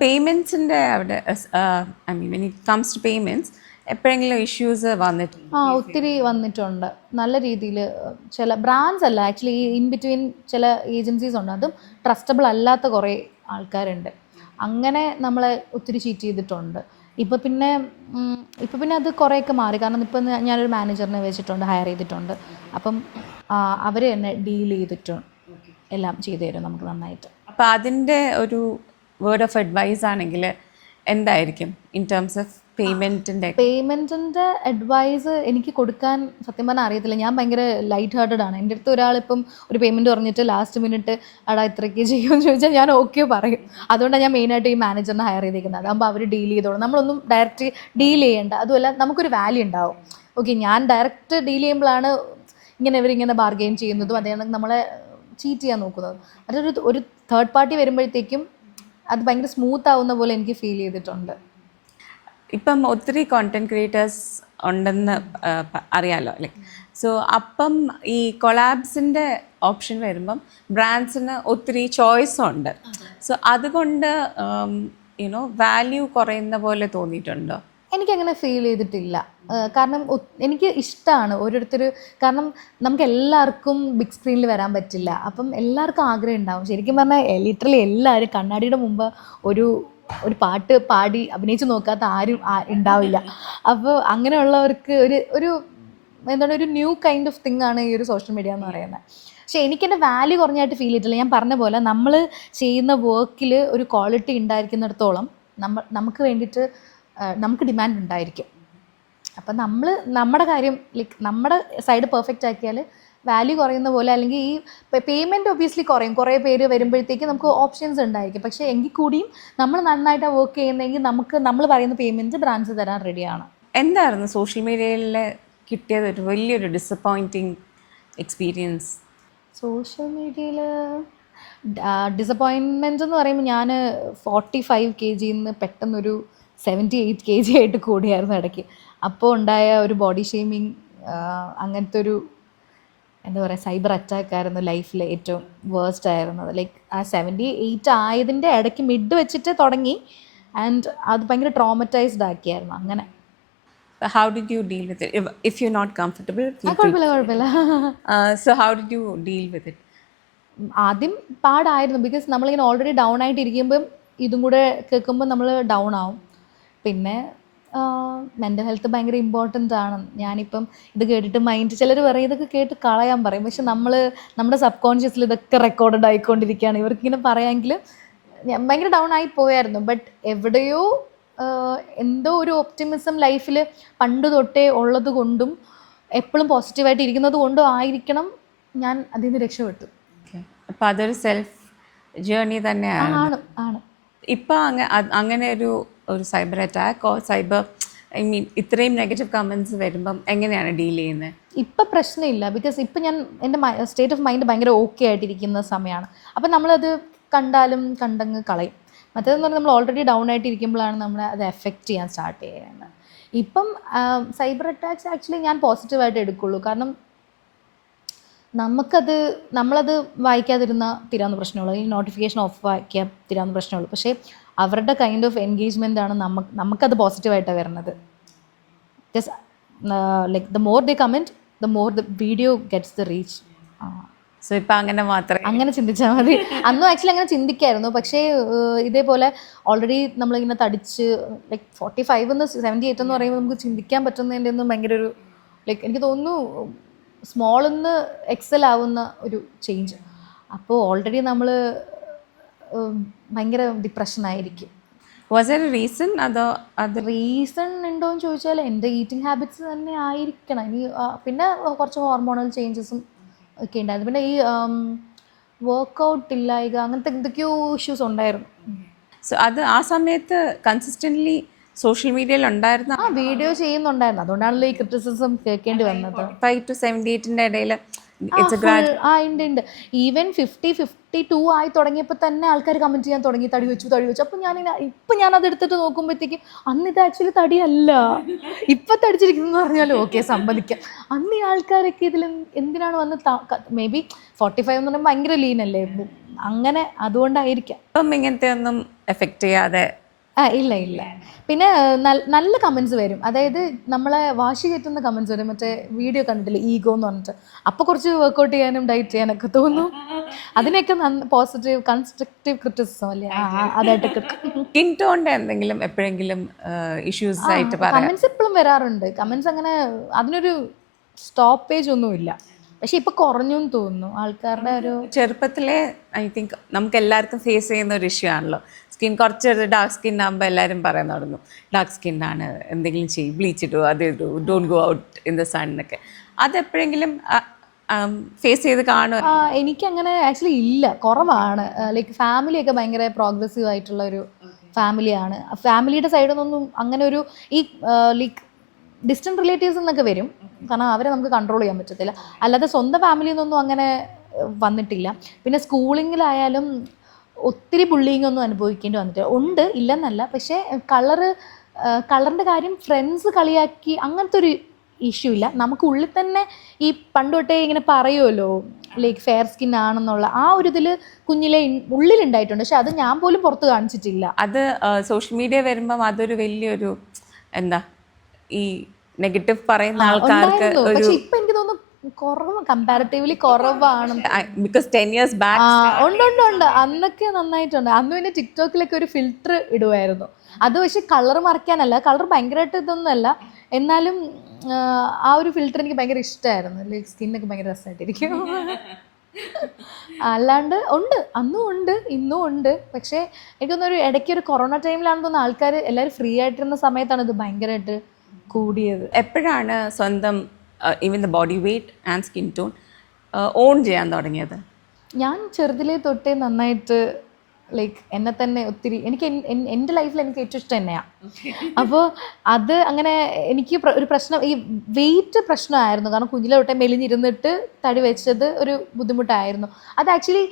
പേയ്മെൻറ്റ്സിൻ്റെ അവിടെ when it comes to payments എപ്പോഴെങ്കിലും ഇഷ്യൂസ് വന്നിട്ടുണ്ട്? ഒത്തിരി വന്നിട്ടുണ്ട്. നല്ല രീതിയിൽ ചില ബ്രാൻഡ്സ് അല്ല, ആക്ച്വലി ഇൻ ബിറ്റ്വീൻ ചില ഏജൻസീസ് ഉണ്ട്, അതും ട്രസ്റ്റബിൾ അല്ലാത്ത കുറേ ആൾക്കാരുണ്ട്. അങ്ങനെ നമ്മളെ ഒത്തിരി ചീറ്റ് ചെയ്തിട്ടുണ്ട്. ഇപ്പോൾ പിന്നെ അത് കുറേയൊക്കെ മാറി. കാരണം ഇപ്പം ഞാനൊരു മാനേജറിനെ വെച്ചിട്ടുണ്ട്, ഹയർ ചെയ്തിട്ടുണ്ട്. അപ്പം അവർ തന്നെ ഡീൽ ചെയ്തിട്ടും എല്ലാം ചെയ്തു തരും നമുക്ക് നന്നായിട്ട്. അപ്പോൾ അതിൻ്റെ ഒരു വേർഡ് ഓഫ് അഡ്വൈസ് ആണെങ്കിൽ എന്തായിരിക്കും ഇൻ ടേംസ് ഓഫ് പേയ്മെൻറ്റിൻ്റെ അഡ്വൈസ് എനിക്ക് കൊടുക്കാൻ സത്യം പറഞ്ഞാൽ അറിയത്തില്ല. ഞാൻ ഭയങ്കര ലൈറ്റ് ഹാർട്ടഡ് ആണ്. എൻ്റെ അടുത്ത് ഒരാളിപ്പം ഒരു പേയ്മെൻറ്റ് പറഞ്ഞിട്ട് ലാസ്റ്റ് മിനിറ്റ് അടാ ഇത്രയ്ക്ക് ചെയ്യുമെന്ന് ചോദിച്ചാൽ ഞാൻ ഓക്കെ പറയും. അതുകൊണ്ടാണ് ഞാൻ മെയിനായിട്ട് ഈ മാനേജറിനെ ഹയർ ചെയ്തേക്കുന്നത്. അതാകുമ്പോൾ അവർ ഡീൽ ചെയ്തോളും, നമ്മളൊന്നും ഡയറക്റ്റ് ഡീൽ ചെയ്യേണ്ട. അതുമല്ല നമുക്കൊരു വാല്യൂ ഉണ്ടാവും. ഓക്കെ, ഞാൻ ഡയറക്റ്റ് ഡീൽ ചെയ്യുമ്പോഴാണ് ഇവരിങ്ങനെ ബാർഗെയിൻ ചെയ്യുന്നതും അതേ നമ്മളെ ചീറ്റ് ചെയ്യാൻ നോക്കുന്നത്. ഒരു തേർഡ് പാർട്ടി വരുമ്പോഴത്തേക്കും അത് ഭയങ്കര സ്മൂത്ത് ആവുന്ന പോലെ എനിക്ക് ഫീൽ ചെയ്തിട്ടുണ്ട്. ഇപ്പം ഒത്തിരി കോണ്ടന്റ് ക്രിയേറ്റേഴ്സ് ഉണ്ടെന്ന് അറിയാലോ, ലൈക്ക് സോ അപ്പം ഈ കൊളാബ്സിൻ്റെ ഓപ്ഷൻ വരുമ്പം ബ്രാൻഡ്സിന് ഒത്തിരി ചോയ്സും ഉണ്ട്. സോ അതുകൊണ്ട് യുനോ വാല്യൂ കുറയുന്ന പോലെ തോന്നിയിട്ടുണ്ടോ? എനിക്കങ്ങനെ ഫീൽ ചെയ്തിട്ടില്ല. കാരണം എനിക്ക് ഇഷ്ടമാണ് ഓരോരുത്തർ. കാരണം നമുക്ക് എല്ലാവർക്കും ബിഗ് സ്ക്രീനിൽ വരാൻ പറ്റില്ല. അപ്പം എല്ലാവർക്കും ആഗ്രഹം ഉണ്ടാവും. ശരിക്കും പറഞ്ഞാൽ ലിറ്ററലി എല്ലാവരും കണ്ണാടിയുടെ മുമ്പ് ഒരു പാട്ട് പാടി അഭിനയിച്ച് നോക്കാത്ത ആരും ഉണ്ടാവില്ല. അപ്പോൾ അങ്ങനെയുള്ളവർക്ക് ഒരു എന്താണ് ഒരു ന്യൂ കൈൻഡ് ഓഫ് തിങ് ആണ് ഈ ഒരു സോഷ്യൽ മീഡിയ എന്ന് പറയുന്നത്. പക്ഷേ എനിക്കെൻ്റെ വാല്യൂ കുറഞ്ഞായിട്ട് ഫീൽ ചെയ്തിട്ടില്ല. ഞാൻ പറഞ്ഞ പോലെ നമ്മൾ ചെയ്യുന്ന വർക്കിൽ ഒരു ക്വാളിറ്റി ഉണ്ടായിരിക്കുന്നിടത്തോളം നമുക്ക് വേണ്ടിയിട്ട് നമുക്ക് ഡിമാൻഡ് ഉണ്ടായിരിക്കും. അപ്പം നമ്മുടെ കാര്യം ലൈക്ക് നമ്മുടെ സൈഡ് പെർഫെക്റ്റ് ആക്കിയാൽ വാല്യൂ കുറയുന്ന പോലെ, അല്ലെങ്കിൽ ഈ പേയ്മെൻറ്റ് ഒബ്വിയസ്ലി കുറയും. കുറേ പേര് വരുമ്പോഴത്തേക്ക് നമുക്ക് ഓപ്ഷൻസ് ഉണ്ടായിരിക്കും. പക്ഷേ എങ്കിൽ കൂടിയും നമ്മൾ നന്നായിട്ട് വർക്ക് ചെയ്യുന്നതെങ്കിൽ നമ്മൾ പറയുന്ന പേയ്മെൻറ്റ് ബ്രാൻഡ്സ് തരാൻ റെഡിയാണ്. എന്തായിരുന്നു സോഷ്യൽ മീഡിയയിൽ കിട്ടിയത് ഒരു വലിയൊരു ഡിസപ്പോയിൻറ്റിങ് എക്സ്പീരിയൻസ്? സോഷ്യൽ മീഡിയയിൽ ഡിസപ്പോയിൻമെൻറ്റ് എന്ന് പറയുമ്പോൾ ഞാൻ 45 kg പെട്ടെന്നൊരു 78 kg ആയിട്ട് കൂടിയായിരുന്നു ഇടയ്ക്ക്. അപ്പോൾ ഉണ്ടായ ഒരു ബോഡി ഷെയ്മിങ്, അങ്ങനത്തെ ഒരു എന്താ പറയുക, സൈബർ അറ്റാക്ക് ആയിരുന്നു ലൈഫിൽ ഏറ്റവും വേഴ്സ്റ്റ് ആയിരുന്നത്. ലൈക്ക് ആ 78 ആയതിൻ്റെ ഇടയ്ക്ക് മിഡ് വെച്ചിട്ട് തുടങ്ങി. ആൻഡ് അത് ഭയങ്കര ട്രോമറ്റൈസ്ഡ് ആക്കിയായിരുന്നു. അങ്ങനെ how did you deal with it? If you're not comfortable, കുഴപ്പമില്ല. So how did you deal with it? ആദ്യം പാടായിരുന്നു. ബിക്കോസ് നമ്മളിങ്ങനെ ഓൾറെഡി ഡൗൺ ആയിട്ട് ഇരിക്കുമ്പം ഇതും കൂടെ കേൾക്കുമ്പോൾ നമ്മൾ ഡൗൺ ആവും. പിന്നെ മെൻ്റൽ ഹെൽത്ത് ഭയങ്കര ഇമ്പോർട്ടൻ്റ് ആണ്. ഞാനിപ്പം ഇത് കേട്ടിട്ട് മൈൻഡ് ചിലർ പറയും ഇതൊക്കെ കേട്ട് കളയാൻ പറയും. പക്ഷെ നമ്മുടെ സബ് കോൺഷ്യസിൽ ഇതൊക്കെ റെക്കോർഡഡ് ആയിക്കൊണ്ടിരിക്കുകയാണ്. ഇവർക്കിങ്ങനെ പറയാമെങ്കിൽ ഞാൻ ഭയങ്കര ഡൗൺ ആയി പോയായിരുന്നു. ബട്ട് എവിടെയോ എന്തോ ഒരു ഒപ്റ്റിമിസം ലൈഫിൽ പണ്ട് തൊട്ടേ ഉള്ളത് കൊണ്ടും എപ്പോഴും പോസിറ്റീവായിട്ട് ഇരിക്കുന്നത് കൊണ്ടും ആയിരിക്കണം ഞാൻ അതിൽ നിന്ന് രക്ഷപ്പെട്ടു. അപ്പോൾ അതൊരു സെൽഫ് ജേർണി തന്നെയാണ്. ആണ്. ഇപ്പം അങ്ങനെ ഒരു സൈബർ അറ്റാക്ക് ഐ മീൻ ഇത്രയും നെഗറ്റീവ് കമൻറ്റ്സ് വരുമ്പം എങ്ങനെയാണ് ഡീൽ ചെയ്യുന്നത്? ഇപ്പം പ്രശ്നമില്ല. ബിക്കോസ് ഇപ്പം ഞാൻ എൻ്റെ സ്റ്റേറ്റ് ഓഫ് മൈൻഡ് ഭയങ്കര ഓക്കെ ആയിട്ടിരിക്കുന്ന സമയമാണ്. അപ്പം നമ്മളത് കണ്ടങ്ങ് കളയും. മറ്റേതെന്ന് പറഞ്ഞാൽ നമ്മൾ ഓൾറെഡി ഡൗൺ ആയിട്ടിരിക്കുമ്പോഴാണ് നമ്മളെ അത് എഫക്റ്റ് ചെയ്യാൻ സ്റ്റാർട്ട് ചെയ്യുന്നത്. ഇപ്പം സൈബർ അറ്റാക്സ് ആക്ച്വലി ഞാൻ പോസിറ്റീവായിട്ട് എടുക്കുള്ളൂ. കാരണം നമ്മളത് വായിക്കാതിരുന്ന തീരാവുന്ന പ്രശ്നമുള്ളൂ. ഈ നോട്ടിഫിക്കേഷൻ ഓഫ് ആക്കിയാൽ തീരാവുന്ന പ്രശ്നമുള്ളൂ. പക്ഷേ അവരുടെ കൈൻഡ് ഓഫ് എൻഗേജ്മെൻ്റ് ആണ് നമുക്കത് പോസിറ്റീവായിട്ടാണ് വരുന്നത്. Just like the more they comment the more the video gets the reach. So ഇപ്പം അങ്ങനെ ചിന്തിച്ചാൽ മതി. അന്നും ആക്ച്വലി അങ്ങനെ ചിന്തിക്കായിരുന്നു. പക്ഷേ ഇതേപോലെ ഓൾറെഡി നമ്മളിങ്ങനെ തടിച്ച് ലൈക്ക് 45 78 എന്ന് പറയുമ്പോൾ നമുക്ക് ചിന്തിക്കാൻ പറ്റുന്നതിൻ്റെ ഒന്നും ഭയങ്കര ഒരു ലൈക്ക് എനിക്ക് തോന്നുന്നു സ്മോളിന്ന് എക്സൽ ആവുന്ന ഒരു ചേഞ്ച്. അപ്പോൾ ഓൾറെഡി നമ്മൾ ഭയങ്കര ഡിപ്രഷനായിരിക്കും. Was there a reason? അതോ അത് റീസൺ ഉണ്ടോയെന്ന് ചോദിച്ചാൽ എൻ്റെ ഈറ്റിംഗ് ഹാബിറ്റ്സ് തന്നെ ആയിരിക്കണം. ഇനി പിന്നെ കുറച്ച് ഹോർമോണൽ ചേഞ്ചസും ഒക്കെ ഉണ്ടായിരുന്നു. പിന്നെ ഈ വർക്കൗട്ട് ഇല്ലായ്ക അങ്ങനത്തെ എന്തൊക്കെയോ ഇഷ്യൂസ് ഉണ്ടായിരുന്നു. സോ അത് ആ സമയത്ത് കൺസിസ്റ്റൻ്റ്ലി സോഷ്യൽ മീഡിയയിൽ ഉണ്ടായിരുന്ന വീഡിയോ ചെയ്യുന്നുണ്ടായിരുന്നു. അതുകൊണ്ടാണല്ലോ ഈ ക്രിറ്റിസിസം കേൾക്കേണ്ടി വന്നത്. 5 to 78 ഇടയിൽ ഉണ്ട്. ഈവൻ 50-52 ആയി തുടങ്ങിയപ്പോൾ തന്നെ ആൾക്കാർ കമൻറ്റ് ചെയ്യാൻ തുടങ്ങി, തടി വെച്ചു. അപ്പോൾ ഞാനത് എടുത്തിട്ട് നോക്കുമ്പോഴത്തേക്കും അന്ന് ഇത് ആക്ച്വലി തടിയല്ല, ഇപ്പം തടിച്ചിരിക്കുന്നു പറഞ്ഞാലും ഓക്കെ സമ്മതിക്കാം. അന്ന് ഈ ആൾക്കാരൊക്കെ ഇതിൽ എന്തിനാണ് വന്ന് മേ ബി 45 എന്ന് പറയുമ്പോൾ ഭയങ്കര ലീനല്ലേ, അങ്ങനെ അതുകൊണ്ടായിരിക്കാം. ഇപ്പം ഇങ്ങനത്തെ ഒന്നും എഫക്റ്റ് ചെയ്യാതെ ഇല്ല. പിന്നെ നല്ല കമൻറ്റ്സ് വരും. അതായത് നമ്മളെ വാശി കയറ്റുന്ന കമൻറ്റ്സ് വരും. മറ്റേ വീഡിയോ കണ്ടിട്ടില്ല ഈഗോ എന്ന് പറഞ്ഞിട്ട്. അപ്പോൾ കുറച്ച് വർക്കൗട്ട് ചെയ്യാനും ഡയറ്റ് ചെയ്യാനൊക്കെ തോന്നും. അതിനൊക്കെ പോസിറ്റീവ് കൺസ്ട്രക്റ്റീവ് ക്രിറ്റിസിസം അല്ലേ, അതായിട്ടൊക്കെ. സ്കിൻ ടോണിൻ്റെ എന്തെങ്കിലും എപ്പോഴെങ്കിലും ഇഷ്യൂസ് ആയിട്ട് കമൻറ്റ്സ് എപ്പോഴും വരാറുണ്ട്. കമൻറ്റ്സ് അങ്ങനെ അതിനൊരു സ്റ്റോപ്പേജ് ഒന്നുമില്ല. പക്ഷെ ഇപ്പൊ കുറഞ്ഞു എന്ന് തോന്നുന്നു ആൾക്കാരുടെ ഒരു ചെറുപ്പത്തിലെ ഐ തിങ്ക് നമുക്ക് എല്ലാവർക്കും ഫേസ് ചെയ്യുന്ന ഒരു ഇഷ്യൂ ആണല്ലോ സ്കിൻ കുറച്ച് ഡാർക്ക് സ്കിൻ ആകുമ്പോൾ എല്ലാവരും പറയാൻ തുടങ്ങും ഡാർക്ക് സ്കിന്നാണ്, എന്തെങ്കിലും ചെയ്യും, ബ്ലീച്ച് ഇടൂ, അത് ഇടൂ, don't go out in the sun എന്നൊക്കെ. അതെപ്പോഴെങ്കിലും ഫേസ് ചെയ്ത് കാണുക? എനിക്കങ്ങനെ ആക്ച്വലി ഇല്ല, കുറവാണ്. ലൈക്ക് ഫാമിലിയൊക്കെ ഭയങ്കര പ്രോഗ്രസീവ് ആയിട്ടുള്ള ഒരു ഫാമിലിയാണ്. ഫാമിലിയുടെ സൈഡിൽ നിന്നൊന്നും അങ്ങനെ ഒരു ഈ ലൈക്ക് ഡിസ്റ്റൻറ്റ് റിലേറ്റീവ്സ് എന്നൊക്കെ വരും, കാരണം അവരെ നമുക്ക് കൺട്രോൾ ചെയ്യാൻ പറ്റത്തില്ല. അല്ലാതെ സ്വന്തം ഫാമിലിയിൽ നിന്നൊന്നും അങ്ങനെ വന്നിട്ടില്ല. പിന്നെ സ്കൂളിങ്ങിലായാലും ഒത്തിരി ബുള്ളിങ് ഒന്നും അനുഭവിക്കേണ്ടി വന്നിട്ടില്ല. ഉണ്ട്, ഇല്ലെന്നല്ല, പക്ഷേ കളറിൻ്റെ കാര്യം ഫ്രണ്ട്സ് കളിയാക്കി അങ്ങനത്തെ ഒരു ഇഷ്യൂ ഇല്ല. നമുക്ക് ഉള്ളിൽ തന്നെ ഈ പണ്ട് തൊട്ടേ ഇങ്ങനെ പറയുമല്ലോ ലൈക്ക് ഫെയർ സ്കിൻ ആണെന്നുള്ള ആ ഒരു ഇതിൽ കുഞ്ഞിലെ ഉള്ളിലുണ്ടായിട്ടുണ്ട്, പക്ഷെ അത് ഞാൻ പോലും പുറത്ത് കാണിച്ചിട്ടില്ല. അത് സോഷ്യൽ മീഡിയ വരുമ്പം അതൊരു വലിയൊരു എന്താ ഈ നെഗറ്റീവ് പറയുന്ന ആൾക്കാർക്ക് ഒരു, പക്ഷെ ഇപ്പൊ എനിക്ക് തോന്നുന്നു കുറവ്, കമ്പാരിറ്റീവ്ലി കുറവാണ്. ബിക്കോസ് 10 years back ഉണ്ട്. അന്നൊക്കെ നന്നായിട്ടുണ്ട്. അന്ന് പിന്നെ ടിക്ടോക്കിലൊക്കെ ഒരു ഫിൽറ്റർ ഇടുമായിരുന്നു. അത് പക്ഷെ കളർ മറയ്ക്കാനല്ല, കളർ ഭയങ്കരമായിട്ട് ഇതൊന്നുമല്ല, എന്നാലും ആ ഒരു ഫിൽറ്റർ എനിക്ക് ഭയങ്കര ഇഷ്ടമായിരുന്നു. ലൈക്ക് സ്കിന്നൊക്കെ ഭയങ്കര രസമായിട്ടിരിക്കും. അല്ലാണ്ട് ഉണ്ട്, അന്നും ഉണ്ട്, ഇന്നും ഉണ്ട്. പക്ഷേ എനിക്കൊന്നൊരു ഇടയ്ക്ക് ഒരു കൊറോണ ടൈമിലാണെന്ന് തോന്നുന്നു ആൾക്കാർ എല്ലാവരും ഫ്രീ ആയിട്ടിരുന്ന സമയത്താണ് ഇത് ഭയങ്കരമായിട്ട് കൂടിയത്. എപ്പോഴാണ് സ്വന്തം even the body weight and skin tone own ചെയ്യാൻ തുടങ്ങിയത്? ഞാൻ ചെറുതിലേ തൊട്ടേ നന്നായിട്ട് ലൈക്ക് എന്നെ തന്നെ ഒത്തിരി, എനിക്ക് എൻ്റെ ലൈഫിൽ എനിക്ക് ഏറ്റവും ഇഷ്ടം തന്നെയാണ്. അപ്പോൾ അത് അങ്ങനെ എനിക്ക് ഒരു പ്രശ്നം, ഈ വെയിറ്റ് പ്രശ്നമായിരുന്നു. കാരണം കുഞ്ഞിലെ തൊട്ടേ മെലിഞ്ഞിരുന്നിട്ട് തടി വെച്ചത് ഒരു ബുദ്ധിമുട്ടായിരുന്നു. അത് ആക്ച്വലി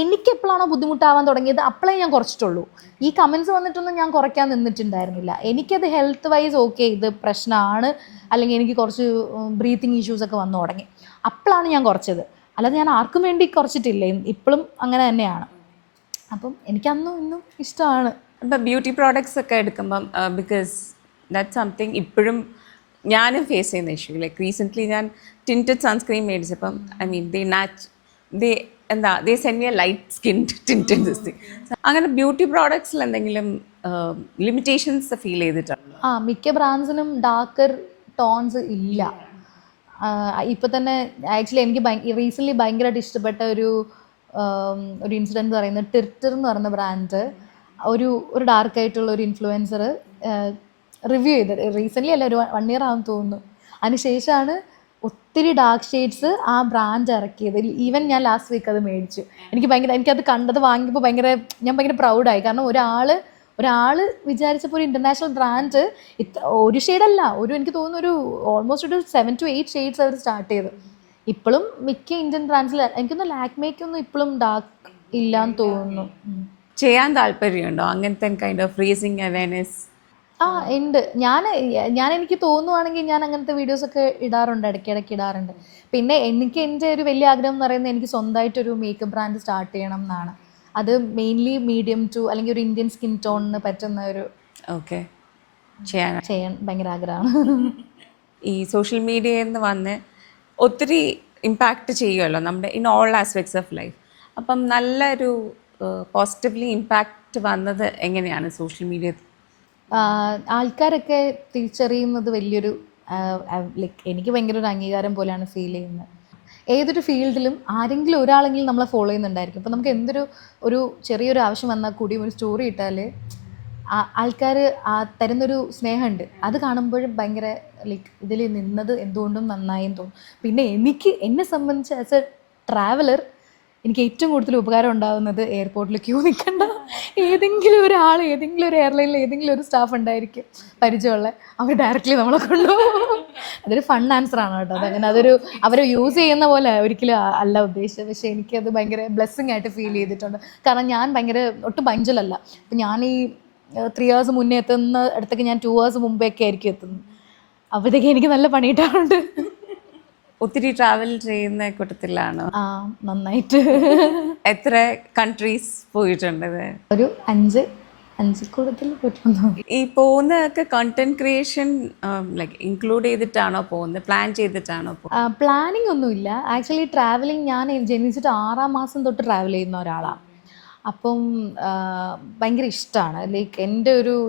എനിക്കെപ്പോഴാണോ ബുദ്ധിമുട്ടാവാൻ തുടങ്ങിയത് അപ്പോഴേ ഞാൻ കുറച്ചിട്ടുള്ളൂ. ഈ കമൻസ് വന്നിട്ടൊന്നും ഞാൻ കുറയ്ക്കാൻ നിന്നിട്ടുണ്ടായിരുന്നില്ല. എനിക്കത് ഹെൽത്ത് വൈസ് ഓക്കെ ഇത് പ്രശ്നമാണ്, അല്ലെങ്കിൽ എനിക്ക് കുറച്ച് ബ്രീത്തിങ് ഇഷ്യൂസൊക്കെ വന്നു തുടങ്ങി, അപ്പോഴാണ് ഞാൻ കുറച്ചത്. അല്ലാതെ ഞാൻ ആർക്കും വേണ്ടി കുറച്ചിട്ടില്ല, ഇപ്പോഴും അങ്ങനെ തന്നെയാണ്. അപ്പം എനിക്കന്നും ഇന്നും ഇഷ്ടമാണ്. ഇപ്പം ബ്യൂട്ടി പ്രോഡക്ട്സ് ഒക്കെ എടുക്കുമ്പം ബിക്കോസ് ദാറ്റ് സംതിങ് ഇപ്പോഴും ഞാനും ഫേസ് ചെയ്യുന്ന ഇഷ്യൂ. ലൈക്ക് റീസെൻ്റ്ലി ഞാൻ ടിൻറ്റഡ് സൺസ്ക്രീൻ മേടിച്ചപ്പം I mean they send me a light skin tinted this thing. അങ്ങനെ ബ്യൂട്ടി പ്രോഡക്ട്സിൽ എന്തെങ്കിലും ലിമിറ്റേഷൻസ് ഫീൽ ചെയ്തിട്ടുണ്ട്? മിക്ക ബ്രാൻഡ്സിനും ഡാർക്കർ ടോൺസ് ഇല്ല. ഇപ്പം തന്നെ ആക്ച്വലി എനിക്ക് റീസെൻ്റ്ലി ഭയങ്കരമായിട്ട് ഇഷ്ടപ്പെട്ട ഒരു ഇൻസിഡൻറ്റ് പറയുന്നത്, ടിർട്ടർ എന്ന് പറയുന്ന ബ്രാൻഡ് ഒരു ഡാർക്കായിട്ടുള്ള ഒരു ഇൻഫ്ലുവൻസർ റിവ്യൂ ചെയ്തത്. റീസെൻ്റ്ലി അല്ല, ഒരു 1 year ആണെന്ന് തോന്നുന്നു. അതിനുശേഷമാണ് ഒത്തിരി ഡാർക്ക് ഷെയ്ഡ്സ് ആ ബ്രാൻഡ് ഇറക്കിയത്. ഈവൻ ഞാൻ ലാസ്റ്റ് വീക്ക് അത് മേടിച്ചു. എനിക്കത് കണ്ടത് വാങ്ങിയപ്പോൾ ഞാൻ ഭയങ്കര പ്രൗഡായി. കാരണം ഒരാൾ വിചാരിച്ചപ്പോൾ ഒരു ഇൻ്റർനാഷണൽ ബ്രാൻഡ് ഒരു ഷെയ്ഡല്ല, എനിക്ക് തോന്നുന്നു ഓൾമോസ്റ്റ് ഒരു 7 to 8 ഷെയ്ഡ്സ് അവർ സ്റ്റാർട്ട് ചെയ്ത്. ഇപ്പോഴും മിക്ക ഇന്ത്യൻ ബ്രാൻഡ്സിൽ എനിക്കൊന്നും ലാക്മേക്കൊന്നും ഇപ്പോഴും ഡാർക്ക് ഇല്ലാന്ന് തോന്നുന്നു. ചെയ്യാൻ താല്പര്യമുണ്ടോ അങ്ങനത്തെ കൈൻഡ് ഓഫ് റേസിംഗ് അവയർനെസ്? ഉണ്ട്. ഞാൻ എനിക്ക് തോന്നുവാണെങ്കിൽ ഞാൻ അങ്ങനത്തെ വീഡിയോസൊക്കെ ഇടാറുണ്ട്, ഇടയ്ക്കിടയ്ക്ക് ഇടാറുണ്ട്. പിന്നെ എൻ്റെ ഒരു വലിയ ആഗ്രഹം എന്ന് പറയുന്നത് എനിക്ക് സ്വന്തമായിട്ടൊരു മേക്കപ്പ് ബ്രാൻഡ് സ്റ്റാർട്ട് ചെയ്യണം എന്നാണ്. അത് മെയിൻലി മീഡിയം ടു അല്ലെങ്കിൽ ഒരു ഇന്ത്യൻ സ്കിൻ ടോണിന് പറ്റുന്ന ഒരു ചെയ്യാൻ ഭയങ്കര ആഗ്രഹമാണ്. ഈ സോഷ്യൽ മീഡിയയിൽ നിന്ന് വന്ന് ഒത്തിരി ഇമ്പാക്റ്റ് ചെയ്യുമല്ലോ നമ്മുടെ in all aspects of life. അപ്പം നല്ലൊരു പോസിറ്റീവ്ലി ഇമ്പാക്റ്റ് വന്നത് എങ്ങനെയാണ് സോഷ്യൽ മീഡിയ? ആൾക്കാരൊക്കെ തിരിച്ചറിയുന്നത് വലിയൊരു ലൈക്ക് എനിക്ക് ഭയങ്കര ഒരു അംഗീകാരം പോലെയാണ് ഫീൽ ചെയ്യുന്നത്. ഏതൊരു ഫീൽഡിലും ആരെങ്കിലും ഒരാളെങ്കിലും നമ്മളെ ഫോളോ ചെയ്യുന്നുണ്ടായിരിക്കും. ഇപ്പോൾ നമുക്ക് ഒരു ചെറിയൊരു ആവശ്യം വന്നാൽ കൂടിയും ഒരു സ്റ്റോറി ഇട്ടാൽ ആൾക്കാർ തരുന്നൊരു സ്നേഹമുണ്ട്. അത് കാണുമ്പോഴും ഭയങ്കര ലൈക്ക് ഇതിൽ നിന്നത് എന്തുകൊണ്ടും നന്നായെന്ന് തോന്നും. പിന്നെ എന്നെ സംബന്ധിച്ച് ആസ് എ ട്രാവലർ എനിക്ക് ഏറ്റവും കൂടുതൽ ഉപകാരം ഉണ്ടാകുന്നത് എയർപോർട്ടിൽ ക്യൂ നിൽക്കേണ്ട, ഏതെങ്കിലും ഒരു എയർലൈനിൽ ഏതെങ്കിലും ഒരു സ്റ്റാഫ് ഉണ്ടായിരിക്കും പരിചയമുള്ള, അവർ ഡയറക്റ്റ്ലി നമ്മളെ കൊണ്ടുപോകും. അതൊരു ഫൺ ആൻസറാണ് കേട്ടോ. അതങ്ങനെ അവരെ യൂസ് ചെയ്യുന്ന പോലെ ഒരിക്കലും അല്ല ഉദ്ദേശിച്ചത്. പക്ഷേ എനിക്കത് ഭയങ്കര ബ്ലെസ്സിങ് ആയിട്ട് ഫീൽ ചെയ്തിട്ടുണ്ട്. കാരണം ഞാൻ ഒട്ടും പഞ്ചലല്ല. അപ്പം ഞാൻ ഈ 3 hours മുന്നേ എത്തുന്ന ഇടത്തേക്ക് ഞാൻ 2 hours മുമ്പേയൊക്കെ ആയിരിക്കും എത്തുന്നത്. അപ്പോഴത്തേക്ക് എനിക്ക് നല്ല പണി കിട്ടാറുണ്ട്. ഒത്തിരി ട്രാവൽ ചെയ്യുന്ന കൂട്ടത്തിലാണോ? നന്നായിട്ട്. എത്ര കൺട്രീസ് പോയിട്ടുണ്ട്? ഒരു 5 കൂടുതൽ പോയിട്ടുണ്ടോ? ഈ പോകുന്നതൊക്കെ കണ്ടന്റ് ക്രിയേഷൻ ലൈക്ക് ഇൻക്ലൂഡ് ചെയ്തിട്ടാണോ പോകുന്നത്, പ്ലാൻ ചെയ്തിട്ടാണോ പോകുന്നത്? പ്ലാനിങ് ഒന്നുമില്ല. ആക്ച്വലി ട്രാവലിംഗ് ഞാൻ ജനിച്ചിട്ട് 6ാം മാസം തൊട്ട് ട്രാവൽ ചെയ്യുന്ന ഒരാളാണ്. അപ്പം ഭയങ്കര ഇഷ്ടമാണ്. ലൈക്ക്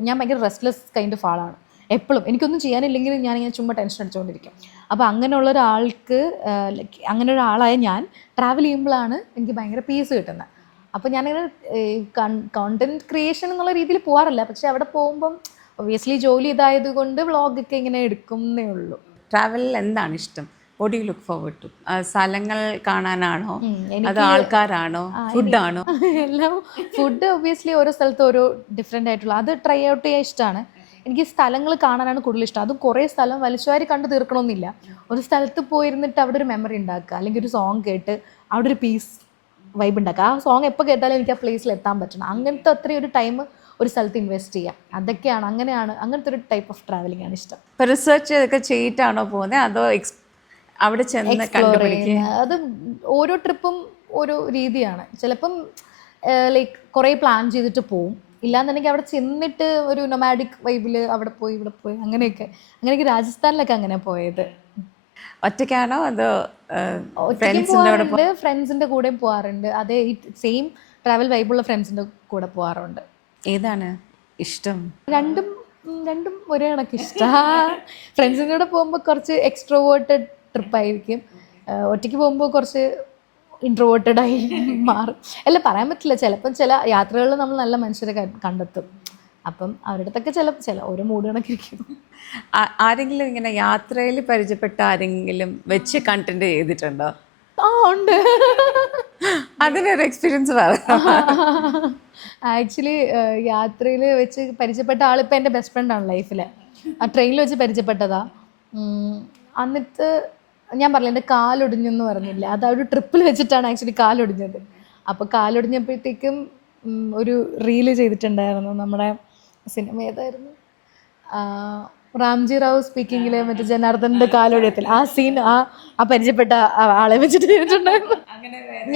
ഞാൻ ഭയങ്കര റെസ്റ്റ്ലെസ് കൈൻഡ് ഓഫ് ആളാണ്. എപ്പോഴും എനിക്കൊന്നും ചെയ്യാനില്ലെങ്കിൽ ഞാനിങ്ങനെ ചുമ്മാ ടെൻഷൻ അടിച്ചുകൊണ്ടിരിക്കും. അപ്പോൾ അങ്ങനെയുള്ള ഒരാളായ ഞാൻ ട്രാവൽ ചെയ്യുമ്പോഴാണ് എനിക്ക് ഭയങ്കര പീസ് കിട്ടുന്നത്. അപ്പോൾ ഞാനിങ്ങനെ കോണ്ടന്റ് ക്രിയേഷൻ എന്നുള്ള രീതിയിൽ പോകാറില്ല, പക്ഷെ അവിടെ പോകുമ്പം ഒബ്വിയസ്ലി ജോലി ഇതായത് കൊണ്ട് വ്ളോഗൊക്കെ ഇങ്ങനെ എടുക്കുന്നേ ഉള്ളൂ. ട്രാവലിൽ എന്താണ് ഇഷ്ടം? What you look forward to? സ്ഥലങ്ങൾ കാണാനാണോ അത് ആൾക്കാരാണോ ഫുഡാണോ? എല്ലാം. ഫുഡ് ഒബ്വിയസ്ലി ഓരോ സ്ഥലത്ത് ഓരോ ഡിഫറെൻ്റ് ആയിട്ടുള്ള അത് ട്രൈ ഔട്ട് ചെയ്യാൻ ഇഷ്ടമാണ്. എനിക്ക് സ്ഥലങ്ങൾ കാണാനാണ് കൂടുതൽ ഇഷ്ടം. അതും കുറേ സ്ഥലം വലിച്ചുവാരി കണ്ടു തീർക്കണമെന്നില്ല. ഒരു സ്ഥലത്ത് പോയിരുന്നിട്ട് അവിടെ ഒരു മെമ്മറി ഉണ്ടാക്കുക, അല്ലെങ്കിൽ ഒരു സോങ് കേട്ട് അവിടെ ഒരു പീസ് വൈബ് ഉണ്ടാക്കുക. ആ സോങ് എപ്പോൾ കേട്ടാലും എനിക്ക് ആ പ്ലേസിൽ എത്താൻ പറ്റണം. അങ്ങനത്തെ അത്രയും ഒരു ടൈം ഒരു സ്ഥലത്ത് ഇൻവെസ്റ്റ് ചെയ്യാം. അതൊക്കെയാണ്, അങ്ങനത്തെ ഒരു ടൈപ്പ് ഓഫ് ട്രാവലിംഗ് ആണ് ഇഷ്ടം. ഇപ്പം റിസർച്ച് ഒക്കെ ചെയ്തിട്ടാണോ പോകുന്നത് അതോ അവിടെ ചെന്ന് കണ്ടുപിടിക്കുക? അത് ഓരോ ട്രിപ്പും ഓരോ രീതിയാണ്. ചിലപ്പം ലൈക്ക് കുറേ പ്ലാൻ ചെയ്തിട്ട് പോവും, ഇല്ലാന്നുണ്ടെങ്കിൽ അവിടെ ചെന്നിട്ട് ഒരു നൊമാഡിക് വൈബിൽ അവിടെ പോയി ഇവിടെ പോയി അങ്ങനെയൊക്കെ രാജസ്ഥാനിലൊക്കെ അങ്ങനെ പോയത്. ഒറ്റയ്ക്കാണോ അതോ ഫ്രണ്ട്സിൻ്റെ കൂടെ പോകാറുണ്ട്. അതേ ഈ സെയിം ട്രാവൽ വൈബുള്ള ഫ്രണ്ട്സിൻ്റെ കൂടെ പോകാറുണ്ട്. ഏതാണ് ഇഷ്ടം? രണ്ടും ഒരേ കണക്ക് ഇഷ്ടമാണ്. ഫ്രണ്ട്സിൻ്റെ കൂടെ പോകുമ്പോൾ കുറച്ച് എക്സ്ട്രോവേർട്ടഡ് ട്രിപ്പായിരിക്കും, ഒറ്റയ്ക്ക് പോകുമ്പോൾ കുറച്ച് ഇൻട്രോവേർട്ടഡായി മാറും. അല്ല, പറയാൻ പറ്റില്ല. ചിലപ്പം ചില യാത്രകളിൽ നമ്മൾ നല്ല മനുഷ്യരെ കണ്ടെത്തും. അപ്പം അവരുടെ അടുത്തൊക്കെ ചില ഓരോ മൂഡ് കണക്കിരിക്കും. ആരെങ്കിലും ഇങ്ങനെ യാത്രയിൽ പരിചയപ്പെട്ട ആരെങ്കിലും വെച്ച് കണ്ടന്റ് ചെയ്തിട്ടുണ്ടോ? ഉണ്ട്. അതിനൊരു എക്സ്പീരിയൻസ് പറയാം. ആക്ച്വലി യാത്രയിൽ വെച്ച് പരിചയപ്പെട്ട ആളിപ്പോൾ എൻ്റെ ബെസ്റ്റ് ഫ്രണ്ടാണ് ലൈഫിൽ. ആ ട്രെയിനിൽ വെച്ച് പരിചയപ്പെട്ടതാ. എന്നിട്ട് ഞാൻ പറഞ്ഞില്ല എൻ്റെ കാലൊടിഞ്ഞെന്ന് പറഞ്ഞില്ല, അത് ആ ഒരു ട്രിപ്പിൽ വെച്ചിട്ടാണ് ആക്ച്വലി കാലൊടിഞ്ഞത്. അപ്പോൾ കാലൊടിഞ്ഞപ്പോഴത്തേക്കും ഒരു റീല് ചെയ്തിട്ടുണ്ടായിരുന്നു. നമ്മുടെ സിനിമ ഏതായിരുന്നു, റാംജി റാവു സ്പീക്കിങ്ങിലെ മറ്റേ ജനാർദ്ദൻ്റെ കാലൊടിയത്തിൽ ആ സീൻ ആ പരിചയപ്പെട്ട ആളെ വെച്ചിട്ട് ചെയ്തിട്ടുണ്ടായിരുന്നു.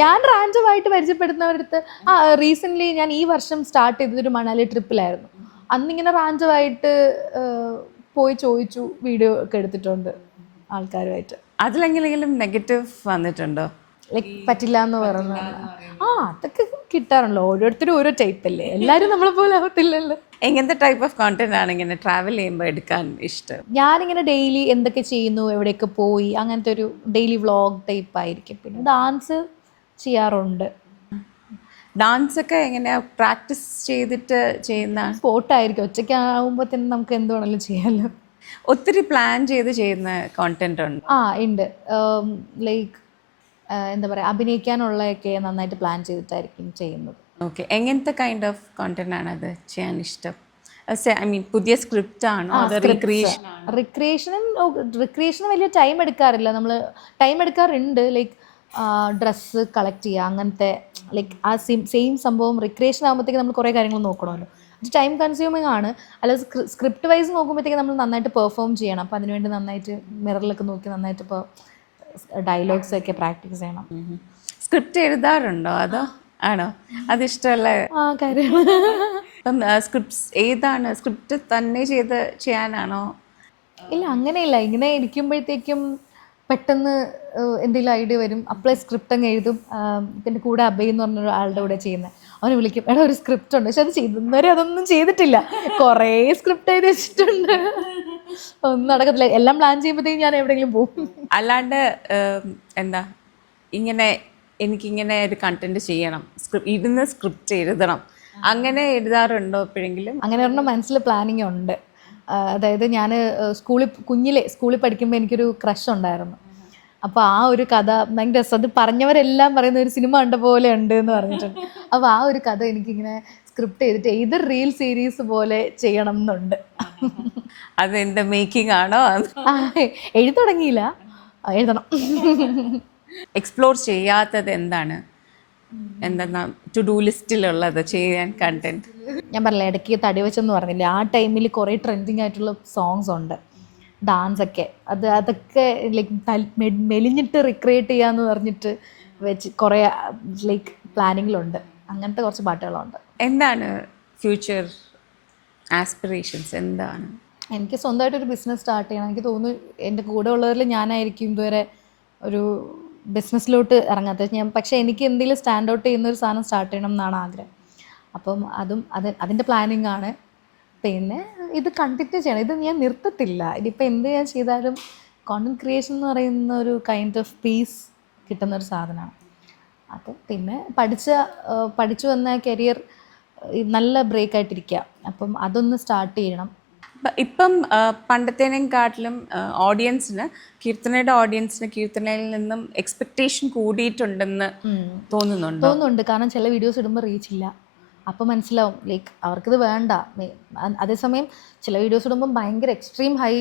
ഞാൻ റാൻഡമായിട്ട് പരിചയപ്പെടുന്നവരടുത്ത് റീസെൻ്റ്ലി ഞാൻ ഈ വർഷം സ്റ്റാർട്ട് ചെയ്തതൊരു മണാലി ട്രിപ്പിലായിരുന്നു. അന്നിങ്ങനെ റാൻഡമായിട്ട് പോയി ചോദിച്ചു, വീഡിയോ ഒക്കെ എടുത്തിട്ടുണ്ട് ആൾക്കാരുമായിട്ട്. അതിലെങ്കിലും നെഗറ്റീവ് വന്നിട്ടുണ്ടോ? ലൈക്ക് പറ്റില്ല എന്ന് പറഞ്ഞ അതൊക്കെ കിട്ടാറുണ്ടല്ലോ. ഓരോരുത്തരും ഓരോ ടൈപ്പ് അല്ലേ, എല്ലാവരും നമ്മളെ പോലെ ആവത്തില്ലല്ലോ. എങ്ങനത്തെ ടൈപ്പ് ഓഫ് കോണ്ടന്റ് ആണ് ഇങ്ങനെ ട്രാവൽ ചെയ്യുമ്പോൾ എടുക്കാൻ ഇഷ്ടം? ഞാനിങ്ങനെ ഡെയിലി എന്തൊക്കെ ചെയ്യുന്നു, എവിടെയൊക്കെ പോയി, അങ്ങനത്തെ ഒരു ഡെയിലി വ്ളോഗ് ടൈപ്പ് ആയിരിക്കും. പിന്നെ ഡാൻസ് ചെയ്യാറുണ്ട്. ഡാൻസ് ഒക്കെ എങ്ങനെയാ പ്രാക്ടീസ് ചെയ്തിട്ട് ചെയ്യുന്ന? സ്പോട്ടായിരിക്കും, ഒറ്റയ്ക്കാവുമ്പോൾ തന്നെ നമുക്ക് എന്ത് വേണമെങ്കിലും ചെയ്യാമല്ലോ. ഒത്തിരി പ്ലാൻ ചെയ്ത് ചെയ്യുന്ന കോണ്ടന്റ് ഉണ്ട്? ഉണ്ട്. ലൈക്ക് എന്താ പറയുക, അഭിനയിക്കാനുള്ളതൊക്കെ നന്നായിട്ട് പ്ലാൻ ചെയ്തിട്ടായിരിക്കും ചെയ്യുന്നത്. ഓക്കെ. എങ്ങനത്തെ കൈൻഡ് ഓഫ് കോണ്ടന്റ് ആണ് അത് ചെയ്യാൻ ഇഷ്ടം? ഐ മീൻ പുതിയ സ്ക്രിപ്റ്റ് ആണോ അതോ റിക്രിയേഷന് വലിയ ടൈം എടുക്കാറില്ല. നമ്മൾ ടൈം എടുക്കാറുണ്ട്. ലൈക്ക് ഡ്രസ്സ് കളക്ട് ചെയ്യുക, അങ്ങനത്തെ ലൈക്ക് ആ സെയിം സംഭവം റിക്രിയേഷൻ ആകുമ്പോഴത്തേക്ക് നമ്മൾ കുറേ കാര്യങ്ങൾ നോക്കണമല്ലോ. അത് ടൈം കൺസ്യൂമിങ് ആണ്. അല്ലാതെ സ്ക്രിപ്റ്റ് വൈസ് നോക്കുമ്പോഴത്തേക്ക് നമ്മൾ നന്നായിട്ട് പെർഫോം ചെയ്യണം. അപ്പോൾ അതിനുവേണ്ടി നന്നായിട്ട് മിററിലൊക്കെ നോക്കി നന്നായിട്ട് ഇപ്പോൾ ഡയലോഗ്സ് ഒക്കെ പ്രാക്ടീസ് ചെയ്യണം. സ്ക്രിപ്റ്റ് എഴുതാറുണ്ടോ അതോ ആണോ? അതിഷ്ടമല്ല കാര്യമാണ്. ഇപ്പം ഏതാണ് സ്ക്രിപ്റ്റ് തന്നെ ചെയ്യാനാണോ? ഇല്ല, അങ്ങനെയില്ല. ഇങ്ങനെ ഇരിക്കുമ്പോഴത്തേക്കും പെട്ടെന്ന് എന്തെങ്കിലും ഐഡിയ വരും, അപ്പോഴേ സ്ക്രിപ്റ്റ് അങ്ങ് എഴുതും. പിന്നെ കൂടെ അഭയ് എന്ന് പറഞ്ഞൊരു ആളുടെ കൂടെ ചെയ്യുന്നത്, അവനെ വിളിക്കും, എടാ ഒരു സ്ക്രിപ്റ്റ് ഉണ്ട്, പക്ഷെ അത് ചെയ്യുന്നവരെ അതൊന്നും ചെയ്തിട്ടില്ല. കുറേ സ്ക്രിപ്റ്റ് എഴുതി വെച്ചിട്ടുണ്ട്, ഒന്നും നടക്കത്തില്ല. എല്ലാം പ്ലാൻ ചെയ്യുമ്പോഴത്തേക്കും ഞാൻ എവിടെയെങ്കിലും പോകും. അല്ലാണ്ട് എന്താ ഇങ്ങനെ എനിക്കിങ്ങനെ ഒരു കണ്ടന്റ് ചെയ്യണം, ഇരുന്ന് സ്ക്രിപ്റ്റ് എഴുതണം, അങ്ങനെ എഴുതാറുണ്ടോ എപ്പോഴെങ്കിലും? അങ്ങനെ പറഞ്ഞാൽ മനസ്സിൽ പ്ലാനിങ് ഉണ്ട്. അതായത് ഞാൻ സ്കൂളിൽ പഠിക്കുമ്പോൾ എനിക്കൊരു ക്രഷ് ഉണ്ടായിരുന്നു. അപ്പോൾ ആ ഒരു കഥ ഭയങ്കര രസം. അത് പറഞ്ഞവരെല്ലാം പറയുന്ന ഒരു സിനിമ കണ്ട പോലെ ഉണ്ട് എന്ന് പറഞ്ഞിട്ടുണ്ട്. അപ്പോൾ ആ ഒരു കഥ എനിക്കിങ്ങനെ സ്ക്രിപ്റ്റ് ചെയ്തിട്ട് ഏതൊരു റീൽ സീരീസ് പോലെ ചെയ്യണം എന്നുണ്ട്. അതെന്താ മേക്കിംഗ് ആണോ? എഴുതി തുടങ്ങിയില്ല, എഴുതണം. എക്സ്പ്ലോർ ചെയ്യാത്തത് എന്താണ്? എന്താ ടു ഡു ലിസ്റ്റിലുള്ളത് ചെയ്യാൻ കണ്ടന്റ്? ഞാൻ പറഞ്ഞില്ല, ഇടയ്ക്ക് തടി വെച്ചെന്ന് പറഞ്ഞില്ലേ, ആ ടൈമിൽ കുറേ ട്രെൻഡിങ് ആയിട്ടുള്ള സോങ്സ് ഉണ്ട്, ഡാൻസൊക്കെ. അതൊക്കെ ലൈക്ക് മെലിഞ്ഞിട്ട് റിക്രിയേറ്റ് ചെയ്യാന്ന് പറഞ്ഞിട്ട് വെച്ച് കുറേ ലൈക്ക് പ്ലാനിങ്ങിലുണ്ട്. അങ്ങനത്തെ കുറച്ച് പാട്ടുകളുണ്ട്. എന്താണ് ഫ്യൂച്ചർ ആസ്പിറേഷൻസ്? എന്താണ്? എനിക്ക് സ്വന്തമായിട്ടൊരു ബിസിനസ് സ്റ്റാർട്ട് ചെയ്യണം. എനിക്ക് തോന്നുന്നു എൻ്റെ കൂടെ ഉള്ളവരിൽ ഞാനായിരിക്കും ഇതുവരെ ഒരു ബിസിനസ്സിലോട്ട് ഇറങ്ങാത്തത്. പക്ഷേ എനിക്ക് എന്തെങ്കിലും സ്റ്റാൻഡ് ഔട്ട് ചെയ്യുന്നൊരു സാധനം സ്റ്റാർട്ട് ചെയ്യണം എന്നാണ് ആഗ്രഹം. അപ്പം അതിൻ്റെ പ്ലാനിങ് ആണ്. പിന്നെ ഇത് കണ്ടിന്യൂ ചെയ്യണം, ഇത് ഞാൻ നിർത്തത്തില്ല. ഇതിപ്പോൾ എന്ത് ഞാൻ ചെയ്താലും കോണ്ടന്റ് ക്രിയേഷൻ എന്ന് പറയുന്ന ഒരു കൈൻഡ് ഓഫ് പീസ് കിട്ടുന്നൊരു സാധനമാണ്. അപ്പം പിന്നെ പഠിച്ചു വന്ന കരിയർ നല്ല ബ്രേക്ക് ആയിട്ടിരിക്കുക. അപ്പം അതൊന്ന് സ്റ്റാർട്ട് ചെയ്യണം. ഇപ്പം പണ്ടത്തേനെക്കാട്ടിലും ഓഡിയൻസിന് കീർത്തനയിൽ നിന്നും എക്സ്പെക്റ്റേഷൻ കൂടിയിട്ടുണ്ടെന്ന് തോന്നുന്നുണ്ട്. കാരണം ചില വീഡിയോസ് ഇടുമ്പോൾ റീച്ച് ഇല്ല. അപ്പോൾ മനസ്സിലാവും ലൈക്ക് അവർക്കിത് വേണ്ട. അതേസമയം ചില വീഡിയോസ് ഇടുമ്പം ഭയങ്കര എക്സ്ട്രീം ഹൈ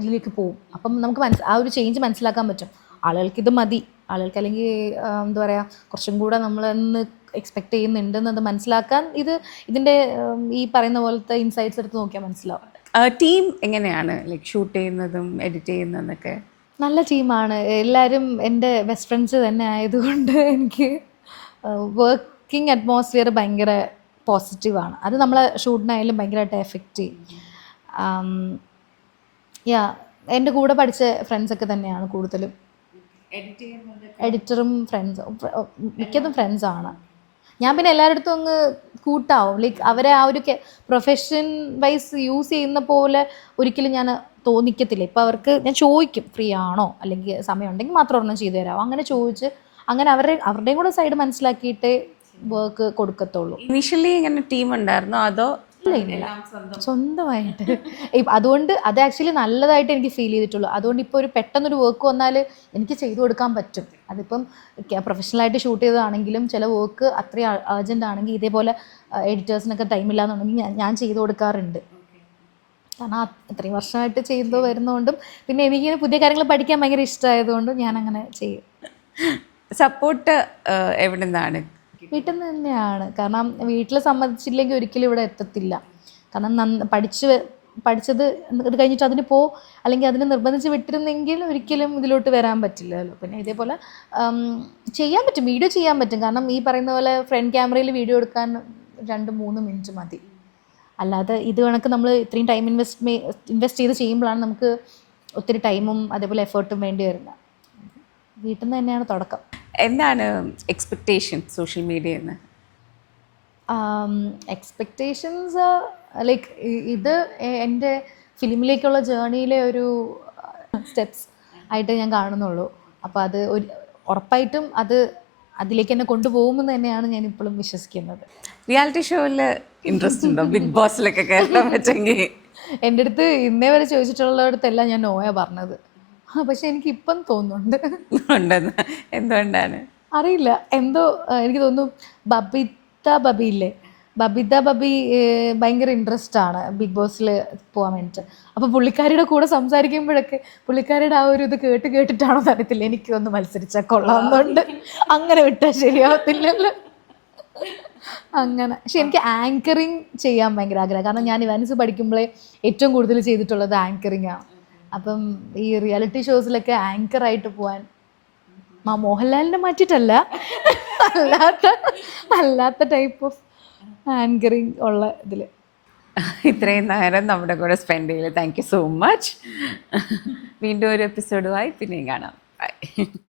ഇതിലേക്ക് പോവും. അപ്പം നമുക്ക് ആ ഒരു ചേഞ്ച് മനസ്സിലാക്കാൻ പറ്റും. ആളുകൾക്കിത് മതി, ആളുകൾക്ക് അല്ലെങ്കിൽ എന്താ പറയുക കുറച്ചും കൂടെ നമ്മളൊന്ന് എക്സ്പെക്റ്റ് ചെയ്യുന്നുണ്ടെന്നത് മനസ്സിലാക്കാൻ ഇതിൻ്റെ ഈ പറയുന്ന പോലത്തെ ഇൻസൈറ്റ്സ് എടുത്ത് നോക്കിയാൽ മനസ്സിലാവും. ടീം എങ്ങനെയാണ് ലൈക്ക് ഷൂട്ട് ചെയ്യുന്നതും എഡിറ്റ് ചെയ്യുന്നതൊക്കെ? നല്ല ടീമാണ്. എല്ലാവരും എൻ്റെ ബെസ്റ്റ് ഫ്രണ്ട്സ് തന്നെ ആയതുകൊണ്ട് എനിക്ക് വർക്കിംഗ് അറ്റ്മോസ്ഫിയർ ഭയങ്കര പോസിറ്റീവാണ്. അത് നമ്മളെ ഷൂട്ടിനായാലും ഭയങ്കരമായിട്ട് എഫക്റ്റ് ചെയ്യും. എൻ്റെ കൂടെ പഠിച്ച ഫ്രണ്ട്സൊക്കെ തന്നെയാണ് കൂടുതലും എഡിറ്ററും ഫ്രണ്ട്സും, മിക്കതും ഫ്രണ്ട്സാണ്. ഞാൻ പിന്നെ എല്ലാവരുടെ അങ്ങ് കൂട്ടാവും. ലൈക്ക് അവരെ ആ ഒരു പ്രൊഫഷൻ വൈസ് യൂസ് ചെയ്യുന്ന പോലെ ഒരിക്കലും ഞാൻ തോന്നിക്കത്തില്ല. ഇപ്പോൾ അവർക്ക് ഞാൻ ചോദിക്കും ഫ്രീ ആണോ അല്ലെങ്കിൽ സമയം ഉണ്ടെങ്കിൽ മാത്രം ഒരെണ്ണം ചെയ്തു തരാമോ, അങ്ങനെ ചോദിച്ച് അങ്ങനെ അവരുടെയും കൂടെ സൈഡ് മനസ്സിലാക്കിയിട്ടേ വർക്ക് കൊടുക്കത്തുള്ളൂ. ഇനീഷ്യലി ഇങ്ങനെ ടീം ഉണ്ടായിരുന്നോ അതോ? ഇല്ല, സ്വന്തമായിട്ട്. അതുകൊണ്ട് അത് ആക്ച്വലി നല്ലതായിട്ട് എനിക്ക് ഫീൽ ചെയ്തിട്ടുള്ളൂ. അതുകൊണ്ട് ഇപ്പോൾ ഒരു പെട്ടെന്നൊരു വർക്ക് വന്നാൽ എനിക്ക് ചെയ്തു കൊടുക്കാൻ പറ്റും. അതിപ്പം പ്രൊഫഷണലായിട്ട് ഷൂട്ട് ചെയ്തതാണെങ്കിലും ചില വർക്ക് അത്രയും അർജൻ്റ് ആണെങ്കിൽ ഇതേപോലെ എഡിറ്റേഴ്സിനൊക്കെ ടൈമില്ലാന്നുണ്ടെങ്കിൽ ഞാൻ ചെയ്തു കൊടുക്കാറുണ്ട്. കാരണം അത്രയും വർഷമായിട്ട് ചെയ്തു വരുന്നതുകൊണ്ടും പിന്നെ എനിക്കിങ്ങനെ പുതിയ കാര്യങ്ങൾ പഠിക്കാൻ ഭയങ്കര ഇഷ്ടമായതുകൊണ്ടും ഞാനങ്ങനെ ചെയ്യും. സപ്പോർട്ട് എവിടെ നിന്നാണ്? വീട്ടിൽ നിന്ന് തന്നെയാണ്. കാരണം വീട്ടിൽ സമ്മതിച്ചില്ലെങ്കിൽ ഒരിക്കലും ഇവിടെ എത്തത്തില്ല. കാരണം പഠിച്ചത് ഇത് കഴിഞ്ഞിട്ട് അതിന് അല്ലെങ്കിൽ അതിന് നിർബന്ധിച്ച് വിട്ടിരുന്നെങ്കിൽ ഒരിക്കലും ഇതിലോട്ട് വരാൻ പറ്റില്ലല്ലോ. പിന്നെ ഇതേപോലെ ചെയ്യാൻ പറ്റും, വീഡിയോ ചെയ്യാൻ പറ്റും. കാരണം ഈ പറയുന്ന പോലെ ഫ്രണ്ട് ക്യാമറയിൽ വീഡിയോ എടുക്കാൻ 2-3 മിനിറ്റ് മതി. അല്ലാതെ ഇത് കണക്ക് നമ്മൾ ഇത്രയും ടൈം ഇൻവെസ്റ്റ് ചെയ്ത് ചെയ്യുമ്പോഴാണ് നമുക്ക് ഒത്തിരി ടൈമും അതേപോലെ എഫേർട്ടും വേണ്ടി വരുന്നത്. വീട്ടിൽ നിന്ന് തന്നെയാണ് തുടക്കം. എന്താണ് എക്സ്പെക്റ്റേഷൻ സോഷ്യൽ മീഡിയയിൽ നിന്ന്? എക്സ്പെക്റ്റേഷൻസ് ലൈക്ക് ഇത് എൻ്റെ ഫിലിമിലേക്കുള്ള ജേർണിയിലെ ഒരു സ്റ്റെപ്സ് ആയിട്ട് ഞാൻ കാണുന്നുള്ളൂ. അപ്പോൾ അത് ഉറപ്പായിട്ടും അതിലേക്ക് എന്നെ കൊണ്ടുപോകുമെന്ന് തന്നെയാണ് ഞാൻ ഇപ്പോഴും വിശ്വസിക്കുന്നത്. റിയാലിറ്റി ഷോയിൽ ഇൻട്രസ്റ്റ് ഉണ്ടോ? ബിഗ് ബോസിലൊക്കെ കയറാൻ പറ്റുമെങ്കിൽ? എൻ്റെ അടുത്ത് ഇന്നേ വരെ ചോദിച്ചിട്ടുള്ളടത്തെല്ലാം ഞാൻ നോയാ പറഞ്ഞത്. പക്ഷെ എനിക്ക് ഇപ്പം തോന്നുന്നുണ്ട് ഉണ്ടെന്ന്. എന്തുകൊണ്ടാണ് അറിയില്ല. എന്തോ എനിക്ക് തോന്നുന്നു ബബിത ബബി ഭയങ്കര ഇൻട്രസ്റ്റ് ആണ് ബിഗ് ബോസിൽ പോകാൻ വേണ്ടിയിട്ട്. അപ്പോൾ പുള്ളിക്കാരിയുടെ കൂടെ സംസാരിക്കുമ്പോഴൊക്കെ പുള്ളിക്കാരിയുടെ ആ ഒരു ഇത് കേട്ടിട്ടാണോ അറിയത്തില്ല, എനിക്ക് ഒന്ന് മത്സരിച്ചാൽ കൊള്ളാമെന്നുണ്ട്. അങ്ങനെ വിട്ടാൽ ശരിയാവത്തില്ലല്ലോ അങ്ങനെ. പക്ഷെ എനിക്ക് ആങ്കറിങ് ചെയ്യാൻ ഭയങ്കര ആഗ്രഹം. കാരണം ഞാൻ ഇവാൻസ് പഠിക്കുമ്പോഴേ ഏറ്റവും കൂടുതൽ ചെയ്തിട്ടുള്ളത് ആങ്കറിങ് ആണ്. അപ്പം ഈ റിയാലിറ്റി ഷോസിലൊക്കെ ആങ്കറായിട്ട് പോകാൻ മോഹൻലാലിനെ മാറ്റിയിട്ടല്ല, അല്ലാത്ത ടൈപ്പ് ഓഫ് ആങ്കറിങ് ഉള്ള ഇതിൽ. ഇത്രയും നേരം നമ്മുടെ കൂടെ സ്പെൻഡ് ചെയ്യില്ല. Thank you so much. വീണ്ടും ഒരു എപ്പിസോഡുമായി പിന്നെയും കാണാം. ബൈ.